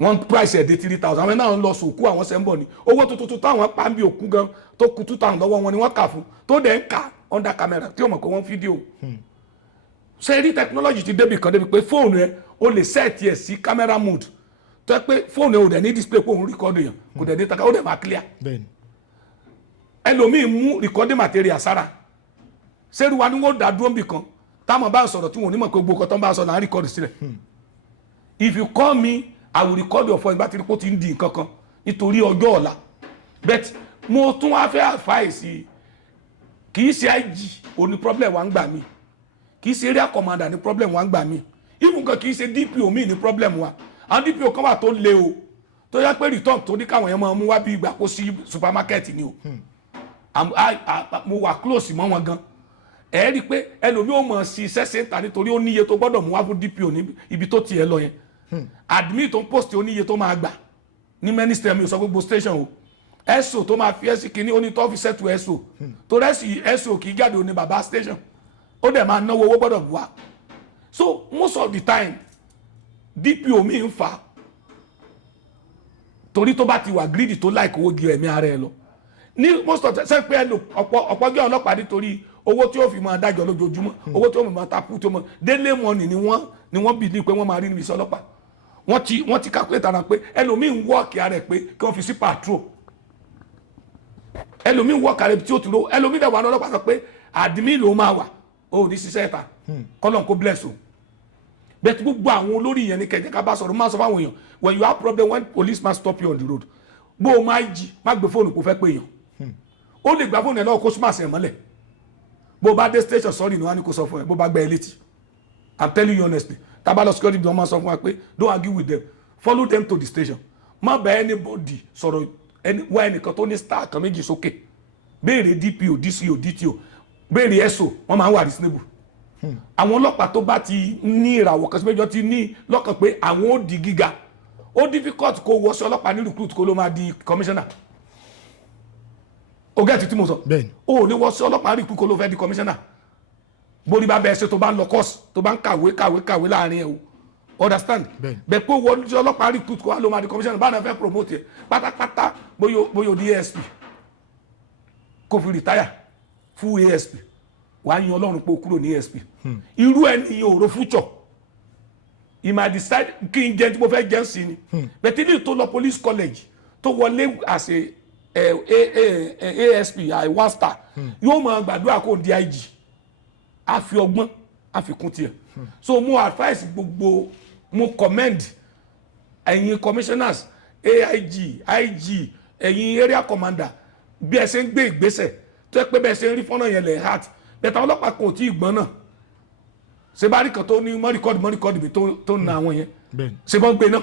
one price ẹ̀ dé 3,000 àwọn náà ń lọ sòkú àwọn sẹ́ńbọ̀ ni owó tuntun táwọn pa ń bí òkú gan tó kú 2,000 lọ́wọ́ wọn ni wọ́n kà fún tó dẹ̀ ń kà under camera tí ó mọ̀ pé wọ́n fídíò ṣe rí technology ti débi kan débi pé fóònù ẹ o lè set ẹ sí camera mode tó yẹ pé fóònù ẹ ò dẹ̀ ní display pé òun record yẹn kò dẹ̀ dé taka ó dẹ̀ máa clear ẹlòmíì mú recording material sára ṣerú wa ni wọ́n dá dúró níbì kan táwọn bá ń sọ̀rọ̀ tí wọ́n ní mọ̀ pé gbogbo kan tó ń bá ń sọ náà record sílẹ̀ if you call me I will record your voice bá ti rí pé ó ti ń di nǹkan kan nítorí ọjọ́ ọ̀la but mo tún wá fẹ́ advice kì í ṣe IG òní problem wa ń gbà mí kì í ṣe area commander ní problem wa ń gbà mí even kan kì í ṣe DPO mi ní problem wa àwọn DPO kan wà tó le o tó yẹ pé return tó ní káwọn yẹn máa mú wá bí ìgbà kó sí supermarket ni o mo wà close mọ́ wọn gan ẹ rí i pé ẹlòmíì ò mọ̀ sí iṣẹ́ ṣẹ́ńtà nítorí ó níye tó gbọ́dọ̀ mú wá fún DPO ní ibi tó tiẹ̀ lọ yẹn admin tó ń post ó níye tó máa gbà ní ministry mi ò sọ gbogbo station o SO tó máa fi ẹsì kìíní oní tó fi settle SO tó rẹ́sì SO kì í jáde òní bàbá station ó dẹ̀ máa náwó owó gbọ́dọ̀ wá so most of the time DPO mi ń fa torí tó bá ti wà greedy tó like owó gi ẹ̀mí ara ẹ lọ ní most of the time pé ọ̀pọ̀ gẹ́ ọlọ́pàá nítorí owó tí ó fi máa dájọ́ lójoojúmọ́ owó tí ó máa takú tí ó máa daily money ni wọ́n bìí ní pé wọ́n máa rí níbi iṣẹ́ ọlọ́pàá wọ́n ti calculate ara pé ẹlòmíì ń wọ́ọ̀kì ara ẹ̀ pé kí wọ́n fi sí patrol ẹlòmíì ń wọ́ọ̀kì ara ẹ̀ tí ó ti ro ẹlòmíì dẹ̀ wà ní ọlọ́pàá sọ pé admin ló máa wà ó ní ṣiṣẹ́ ìta kọ́lọ́n kó bless o bẹ́ẹ̀ tí gbogbo àwọn olórí yẹn ní kẹ̀kẹ́ ká bá sọ̀rọ̀ máa sọ fáwọn èèyàn when you have problem when policeman stop you on the road bó o máa jí má gbé fóònù kó fẹ́ pé èèyàn ó lè gba fóònù ẹ̀ lọ́wọ́ kó súnmọ́ àṣẹ mọ́lẹ̀ bó bá dé station sorry ni wọ́n á ní kó sọ fún ẹ bó bá gbẹ́ ẹ létí I'm telling you honestly tábàlọ́ security bí wọ́n máa sọ fún wa pé don't argue with them follow them to the station má bá anybody sọ̀rọ̀ wá ẹnìkan tó ní star kan méjì sókè béèrè DPO DCO DTO béèrè SO wọ́n máa ń wà reasonable àwọn ọlọ́pàá tó bá ti ní ìràwọ̀ kan sí méjọ ti ní lọ́kàn pé àwọn ó di gíga ó difficult kó wọṣọ ọlọ́pàá ní recruit kó ló máa di commissioner o gẹ́ẹ̀tì tí mo sọ o ní wọṣọ ọlọ́pàá recruit kó ló fẹ́ di commissioner borí bá bẹ́ẹ̀ ṣe tó bá ń lọ course tó bá ń kàwé láàrin ẹ̀ o understand bẹ́ẹ̀ pé wọṣọ ọlọ́pàá recruit kó ló máa di commissioner bá náà fẹ́ promote ẹ̀ pátápátá bóyá di ASP kó fi retire fún ASP wàá yan ọlọ́run pé o kúrò ní ASP irú ẹni òòrò future he might decide kí n jẹ́ tí mo fẹ́ jẹ́ sí ni bẹ́ẹ̀ tí tó lọ police college tó wọlé as a ASP one star yóò máa gbàdúrà kó di IG a fi ọgbọ́n a fi kún tiẹ̀ so mo advice gbogbo mo commend ẹ̀yin commissioners AIG IG ẹ̀yin area commander bí ẹ ṣe ń gbé ìgbésẹ̀ tó yẹ pé bẹ́ẹ̀ ṣe ń rí fọ́nà yẹn lẹ̀ heart bẹ̀tà ọlọ́pàá kan ò tí ì gbọ́n náà ṣe bá rí kan tó ní mọ́ríkọ́dù bí tó na àwọn yẹn ṣe bọ́n gbé náà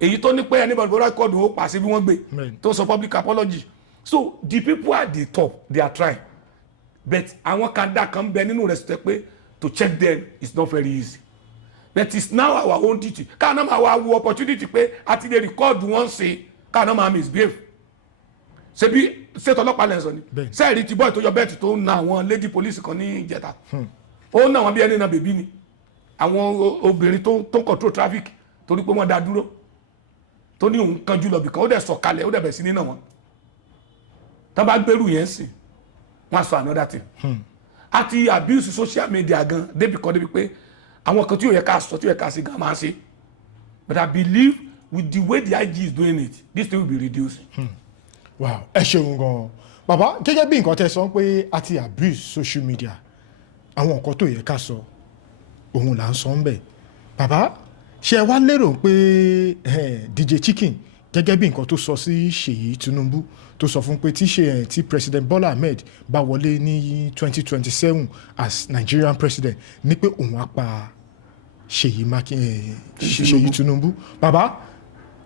èyí tó ní pé anybody bó rẹ́kọ́dù ó pàṣẹ bí wọ́n gbé tó sọ public apology. So the people at the top they are trying but àwọn kan dá kan bẹ nínú rẹ̀ sọ pé to check them is not very easy but it's now our own duty káàná máa wá wo opportunity pé a ti lè record wọ́n ṣe káàná máa misbehave ṣe bí ṣètò ọlọ́pàá lẹ́sọ̀ ni sẹ́ẹ̀rì ti bọ́ọ̀ tó yọ bẹ́ẹ̀tì tó ń na àwọn lady police kan ní ìjẹta ó ń ná wọn bí ẹni na bèbí ni àwọn obìnrin tó ń control traffic torí pé wọ́n dá dúró tó ní òun kanjú lọ bìkan ó dẹ̀ sọ̀kalẹ̀ ó dẹ̀ bẹ̀ sí nínà wọn tó bá gbèrú yẹn sí wọ́n á sọ another thing àti abuse social media gan débi pé àwọn kan tí yóò yẹ ká sọ tí yóò yẹ ká sí gan máa ṣe but I believe with the way the IG is doing it this thing will be reduced. Wow, ẹ ṣeun gan bàbá gẹ́gẹ́ bí nǹkan tẹ́ sọ pé àti abuse social media àwọn nǹkan tó yẹ ká sọ òun là ń sọ ń bẹ̀ bàbá ṣe wá lérò pé DJ Chicken gẹ́gẹ́ bí nǹkan tó sọ sí Seyi Tinubu tó sọ fún pé tí President Bola Ahmed bá wọlé ní 2027 as Nigerian president ní pé òun á pa Seyi Tinubu bàbá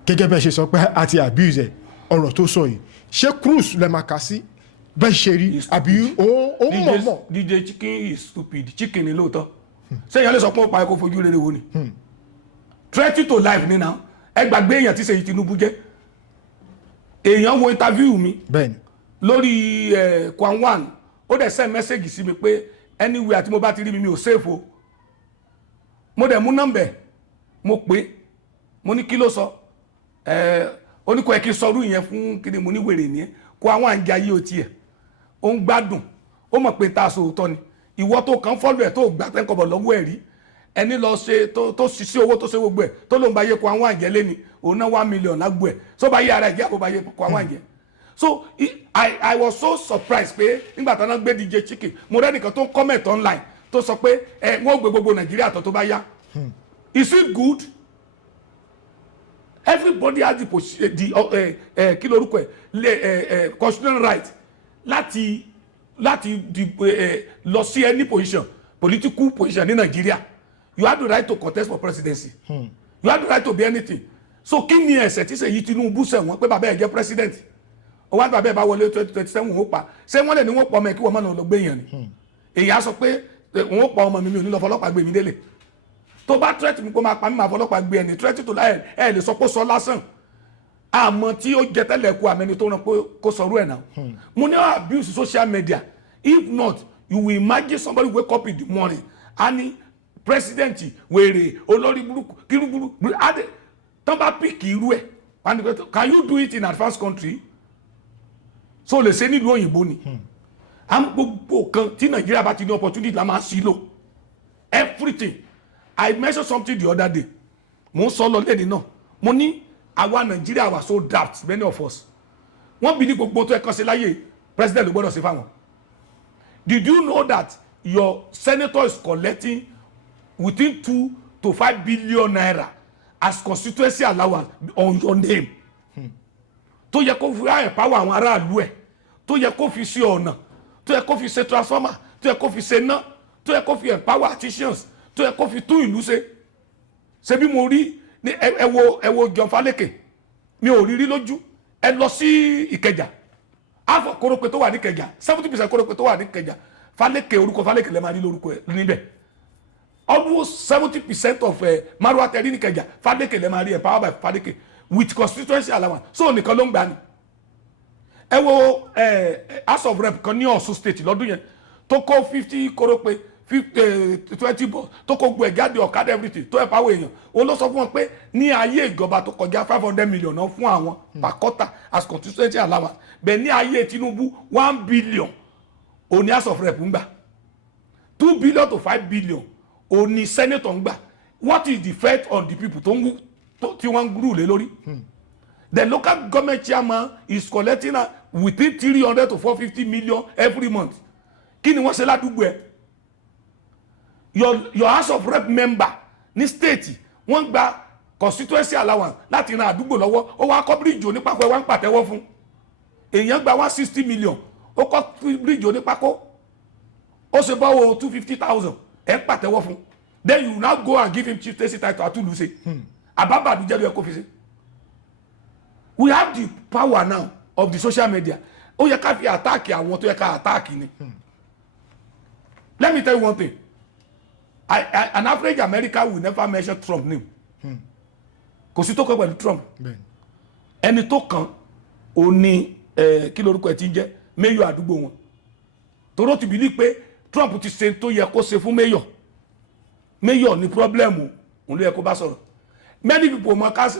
gẹ́gẹ́ bẹ́ẹ̀ ṣe sọ pé àti abuse ẹ̀ ọ̀rọ̀ tó sọ yìí ṣé cruise lẹ máa kà sí bẹ́ẹ̀ ṣe rí àbí ó mọ̀. DJ Chicken is stupid chicken ni lóòótọ́ sẹ́yìn lè sọ pé ó pa ẹ̀kọ́ fojú rere wo ni threat to life ni now ẹ gbàgbé èèyàn tí Seyi Tinubu jẹ́ èèyàn wo interview mi lórí Kwan1 ó dẹ̀ send message sí mi pé anywhere tí mo bá ti rí mi ò safe o mo dẹ̀ mú nọ́mbẹ̀ mo pé mo ní kí ló sọ ó ní kò ẹ kí sọrú ìyẹn fún kí ni mo ní wèrè nìyẹn Kwan1 ń jayé o tiẹ̀ ó ń gbádùn ó mọ̀ pé tá a sọ òótọ́ ni ìwọ tó kàn fọ́lù ẹ̀ tó gbà tẹ́ńkọ̀bọ̀ lọ́wọ́ ẹ̀ rí ẹni lọ ṣe tó ṣiṣẹ́ owó tó ṣe gbogbo ẹ̀ tó ló ń bá yẹ Kwan1 jẹ́ lé ní òun náà 1 million lágbo ẹ̀ so bá yẹ ara ẹ̀ jẹ́ àbò bá yẹ Kwan1 jẹ́ so I was so surprised pé nígbà tí wọ́n gbé DJ Chicken mo rẹ́ nìkan tó ń comment online tó sọ pé wọ́n gbé gbogbo Nàìjíríà tó bá yá is it good? Everybody has the kí lorúkọ ẹ̀ constitutional right láti lọ sí any position political position ní Nàìjíríà. You have the right to contest for presidency. You have the right to be anything. So kí ni ẹ̀ṣẹ̀ tí Seyi Tinubu ṣẹ̀ wọ́n pé bàbá ẹ̀ jẹ́ president ó wá bàbá ẹ̀ bá wọlé 2027 ó pa ṣé wọ́n lè ní wọ́n pọ̀ ọmọ ẹ̀ kí wọ́n má lọ gbé èèyàn ni èyí á sọ pé wọ́n pọ̀ ọmọ mi ò ní lọ fọlọ́pàá gbé mi délé tó bá threat mi kó máa pa mí máa fọlọ́pàá gbé ẹni threat tó láyẹ̀ ẹ̀ lè sọ pé sọ lásán àmọ́ tí ó jẹ tẹ́lẹ̀ kú àmẹ́ni tó rán pé kó sọrú ẹ̀ náà mo ní abuse social media if not you will imagine somebody wake up in the morning and president wèrè olórí burúkú kírúburú adé tán bá pìkì irú ẹ̀ can you do it in advanced country so lè ṣe nílùú òyìnbó ni am gbogbo kan tí Nàìjíríà bá ti ní opportunity la máa sí lò everything I mentioned something the other day mo ń sọ lọ lẹ́ni náà mo ní àwa Nàìjíríà wà so daft many of us wọ́n bí ní gbogbo tó ẹ̀kan ṣe láyé president ló gbọ́dọ̀ ṣe fáwọn did you know that your senator is collecting within 2 to 5 billion naira as constituency allowance on your name tó yẹ kó fi empower àwọn aráàlú ẹ̀ tó yẹ kó fi ṣe ọ̀nà tó yẹ kó fi ṣe transformer tó yẹ kó fi ṣe iná tó yẹ kó fi empower artisans tó yẹ kó fi tún ìlú ṣe bí mo rí ní ẹ wo John Faleke mi ò rí lójú ẹ lọ sí Ìkẹjà àfọ kórópè tó wà ní Ìkẹjà 70% kórópè tó wà ní Ìkẹjà Faleke orúkọ Faleke lè máa rí lórúkọ ẹ níbẹ̀ almost 70% of Marwa tẹ̀rí ní Ìkẹjà Faleke lè máa rí empowered by Faleke with constituency allowance so nìkan ló ń gbà ní. ẹ wo House of Rep kan ní Ọ̀ṣun state lọ́dún yẹn tó kó 50 kórópè 20 bọ̀ tó kó gbọ́ ẹ̀jáde ọ̀kadà everything tó ẹ̀ pàwọ̀ èèyàn ó lọ sọ fún wọn pé ní ayé ìjọba tó kọjá 500 million náà fún àwọn per quarter as constituency allowance bẹ́ẹ̀ ní ayé Tinubu 1 billion òní House of Rep ń gbà 2 billion to 5 billion òní senator ń gbà what is the effect on the people tí wọ́n ń gúrù lé lórí the local government chairman is collecting within 300 to 450 million every month kí ni wọ́n ṣe ládùúgbò ẹ̀ your House of Rep member ní state wọ́n gba constituency allowance láti ran àdúgbò lọ́wọ́ ó wá kọ́ bíríìjì onípàkọ́ ẹ̀ wá ń pàtẹ́wọ́ fún èèyàn gba 160 million ó kọ́ bíríìjì onípákó ó ṣe bọ́wọ́ 250,000 ẹ̀ ń pàtẹ́wọ́ fún then you now go and give him chieftaincy title àtúlùṣe àbábàdú jẹ́ ló yẹ kó fi ṣe. We have the power now of the social media ó yẹ ká fi àtáàkì àwọn tó yẹ ká àtáàkì ni. Let me tell you one thing. An average American will never mention Trump name. Kò sí tó kọ́ pẹ̀lú Trump. Ẹni tó kàn ó ní kí lorúkọ ẹ̀ ti ń jẹ́ mayor àdúgbò wọn. Toró ti believe pé Trump ti ṣe tó yẹ kó ṣe fún mayor. Mayor ní problem òun ló yẹ kó bá sọ̀rọ̀. Many people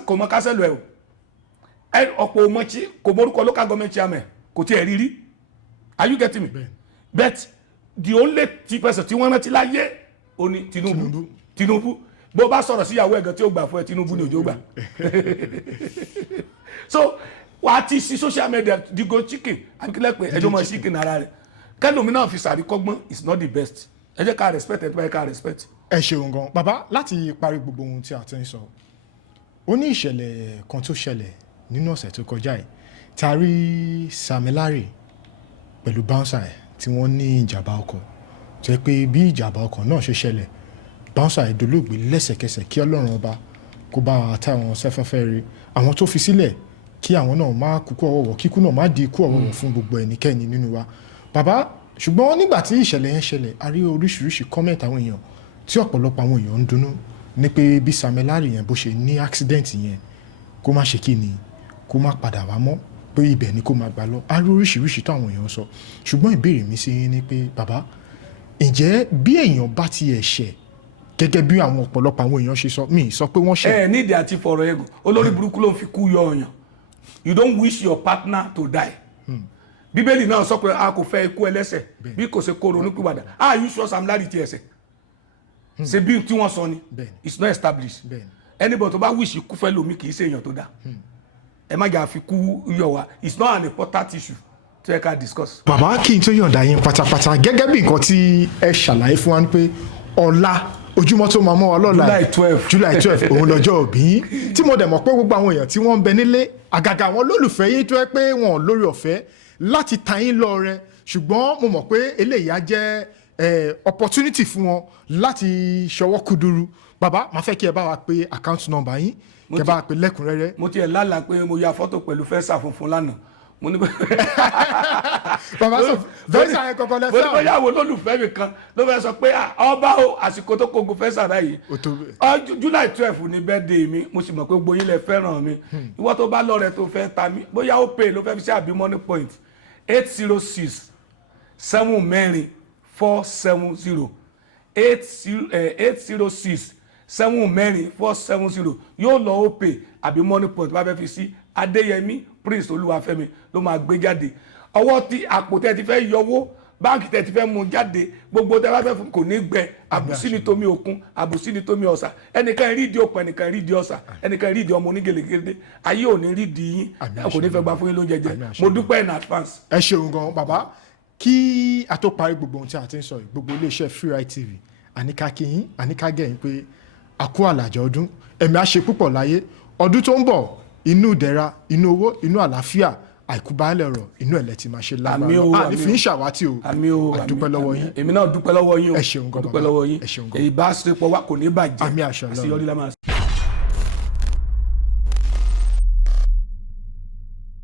kò mọ kásẹ̀lú ẹ̀ o. Ọ̀pọ̀ òmọ̀chí kò mórúkọ local government chairman kò tiẹ̀ rírí. Are you getting me? But the only person tí wọ́n rántí láyé ó ní Tinubu bó bá sọ̀rọ̀ sí ìyàwó ẹ̀gàn tí ó gbà fún ẹ Tinubu ní òjò gbà. So wà á ti sí social media digo chicken àbíkílẹ̀ pé ẹjọ́ mọ̀ chicken ara rẹ̀ kẹ́lòmí náà fi sàríkọ́gbọ́n is not the best ẹ jẹ́ ká respect ẹ tó bá yẹ ká respect. Ẹ ṣeun gan bàbá láti parí gbogbo ohun tí a ti ń sọ ó ní ìṣẹ̀lẹ̀ kan tó ṣẹlẹ̀ nínú ọ̀sẹ̀ tó kọjá yìí tí a rí Sam Larry pẹ̀lú bouncer ẹ̀ tí wọ́n ní ìjàmbá ọkọ̀ tó yẹ pé bí ìjàmbá ọkọ̀ náà ṣe ṣẹlẹ̀ bouncer ẹ̀ dolóògbé lẹ́sẹ̀kẹsẹ̀ kí Ọlọ́run ọba kó bá táwọn sẹ́fẹ́fẹ́ rí àwọn tó fi sílẹ̀ kí àwọn náà má kúkú ọwọ́wọ́ kíkú náà má di ikú ọwọ́wọ́ fún gbogbo ẹnikẹ́ni nínú wa bàbá ṣùgbọ́n nígbà tí ìṣẹ̀lẹ̀ yẹn ṣẹlẹ̀ a rí oríṣiríṣi comment àwọn èèyàn tí ọ̀pọ̀lọpọ̀ àwọn èèyàn ń dunnú ní pé bí Sam Larry yẹn bó ṣe ní accident yẹn kó má ṣe kí ni kó má padà wá mọ́ pé ibẹ̀ ni kó má gbà lọ a rí oríṣiríṣi tó àwọn èèyàn sọ ṣùgbọ́n ìbéèrè mi sí ni pé bàbá ǹjẹ́ bí èèyàn bá ti ẹ̀ṣẹ̀ gẹ́gẹ́ bí àwọn ọ̀pọ̀lọpọ̀ àwọn èèyàn ṣe sọ mí sọ pé wọ́n ṣẹ̀. nídìí àti fọ̀rọ̀ ẹ̀gùn olórí burúkú ló ń fi kú yọ ọ̀yàn you don't wish your partner to die. Bíbélì náà sọ pé a kò fẹ́ ikú ẹlẹ́ṣẹ̀ bí kò ṣe kó ronúpìwàdà you sure Sam Larry ti ẹ̀ṣẹ̀ ṣe bí tí wọ́n sọ ni it's not established anybody tó bá wish ikú fẹ́ lómi kì í ṣe èèyàn tó dá ẹ má jà fi kú yọ wa it's not an important issue tó yẹ ká discuss. bàbá kí n tó yọ̀ǹda yín pátápátá gẹ́gẹ́ bí nǹkan tí ẹ ṣàlàyé fún wa ni pé ọ̀la ojúmọ́ tó máa mọ́ wa lọ́la July 12 òun lọ́jọ́ òbí tí mo dẹ̀ mọ̀ pé gbogbo àwọn èèyàn tí wọ́n ń bẹ nílé àgàgà àwọn olólùfẹ́ yín tó yẹ pé wọn ò lórí ọ̀fẹ́ láti ta yín lọ́rẹ ṣùgbọ́n mo mọ̀ pé eléyìí á jẹ́ opportunity fún wọn láti ṣọwọ́ kúdúrú bàbá máa fẹ́ kí ẹ bá wa pé account number yín kí ẹ bá wa pé lẹ́kùnrẹ́rẹ́. mo tiẹ̀ lálàá pé mo ya fọ́tò pẹ̀lú fẹ́sà funfun lánàá mo ní bàbá sọ fẹ́sà yẹn kọ́kọ́ lẹ́fẹ́ àwọn. mo ní bóyá wo lólùfẹ́ mi kan ló fẹ́ sọ pé ọba o àsìkò tó kógun fẹ́sà báyìí July 12 ní birthday mi mo sì mọ̀ pé gbóyin lẹ fẹ́ràn mi ìwọ tó bá lọ́rẹ̀ tó fẹ́ ta mi bóyá ó pè ló fẹ́ fi ṣe àbí money point 806 7 470 806 7 470 yóò lọ ó pè àbí money point bá fẹ́ fi sí Adéyẹmí Prince Olúwafẹ́mi ló máa gbé jáde ọwọ́ tí àpò tẹ́ ti fẹ́ yọwó báńkì tẹ́ ti fẹ́ mú jáde gbogbo tẹ́ bá fẹ́ fún kò ní gbẹ àbùsí ni tómi òkun àbùsí ni tómi ọ̀sà ẹnìkan rí di òkun ẹnìkan rí di ọ̀sà ẹnìkan rí di ọmọ onígèlègèlè ayé ò ní rí di yín kò ní fẹ́ gba fún yín ló jẹjẹ mo dúpẹ́ in advance. ẹ ṣeun gan bàbá kí a tó parí gbogbo ohun tí a ti ń sọ yìí gbogbo iléeṣẹ́ FeelRightTV àníkàkíyín àníkàgẹ̀yìn pé àkú àlàjọ ọdún ẹ̀mí á ṣe púpọ̀ láyé ọdún tó ń bọ̀ inú ìdẹ̀ra inú owó inú àlàáfíà àìkú baálẹ̀ ọ̀rọ̀ inú ẹ̀lẹ́ ti máa ṣe lágbára àní fi ń ṣàwátì o àdúpẹ́ lọ́wọ́ yín. èmi náà dúpẹ́ lọ́wọ́ yín o ẹ ṣeun gan dúpẹ́ lọ́wọ́ yín èyí bá ṣe pọ̀ wá kò ní bàjẹ́ àṣeyọrí la máa ṣe.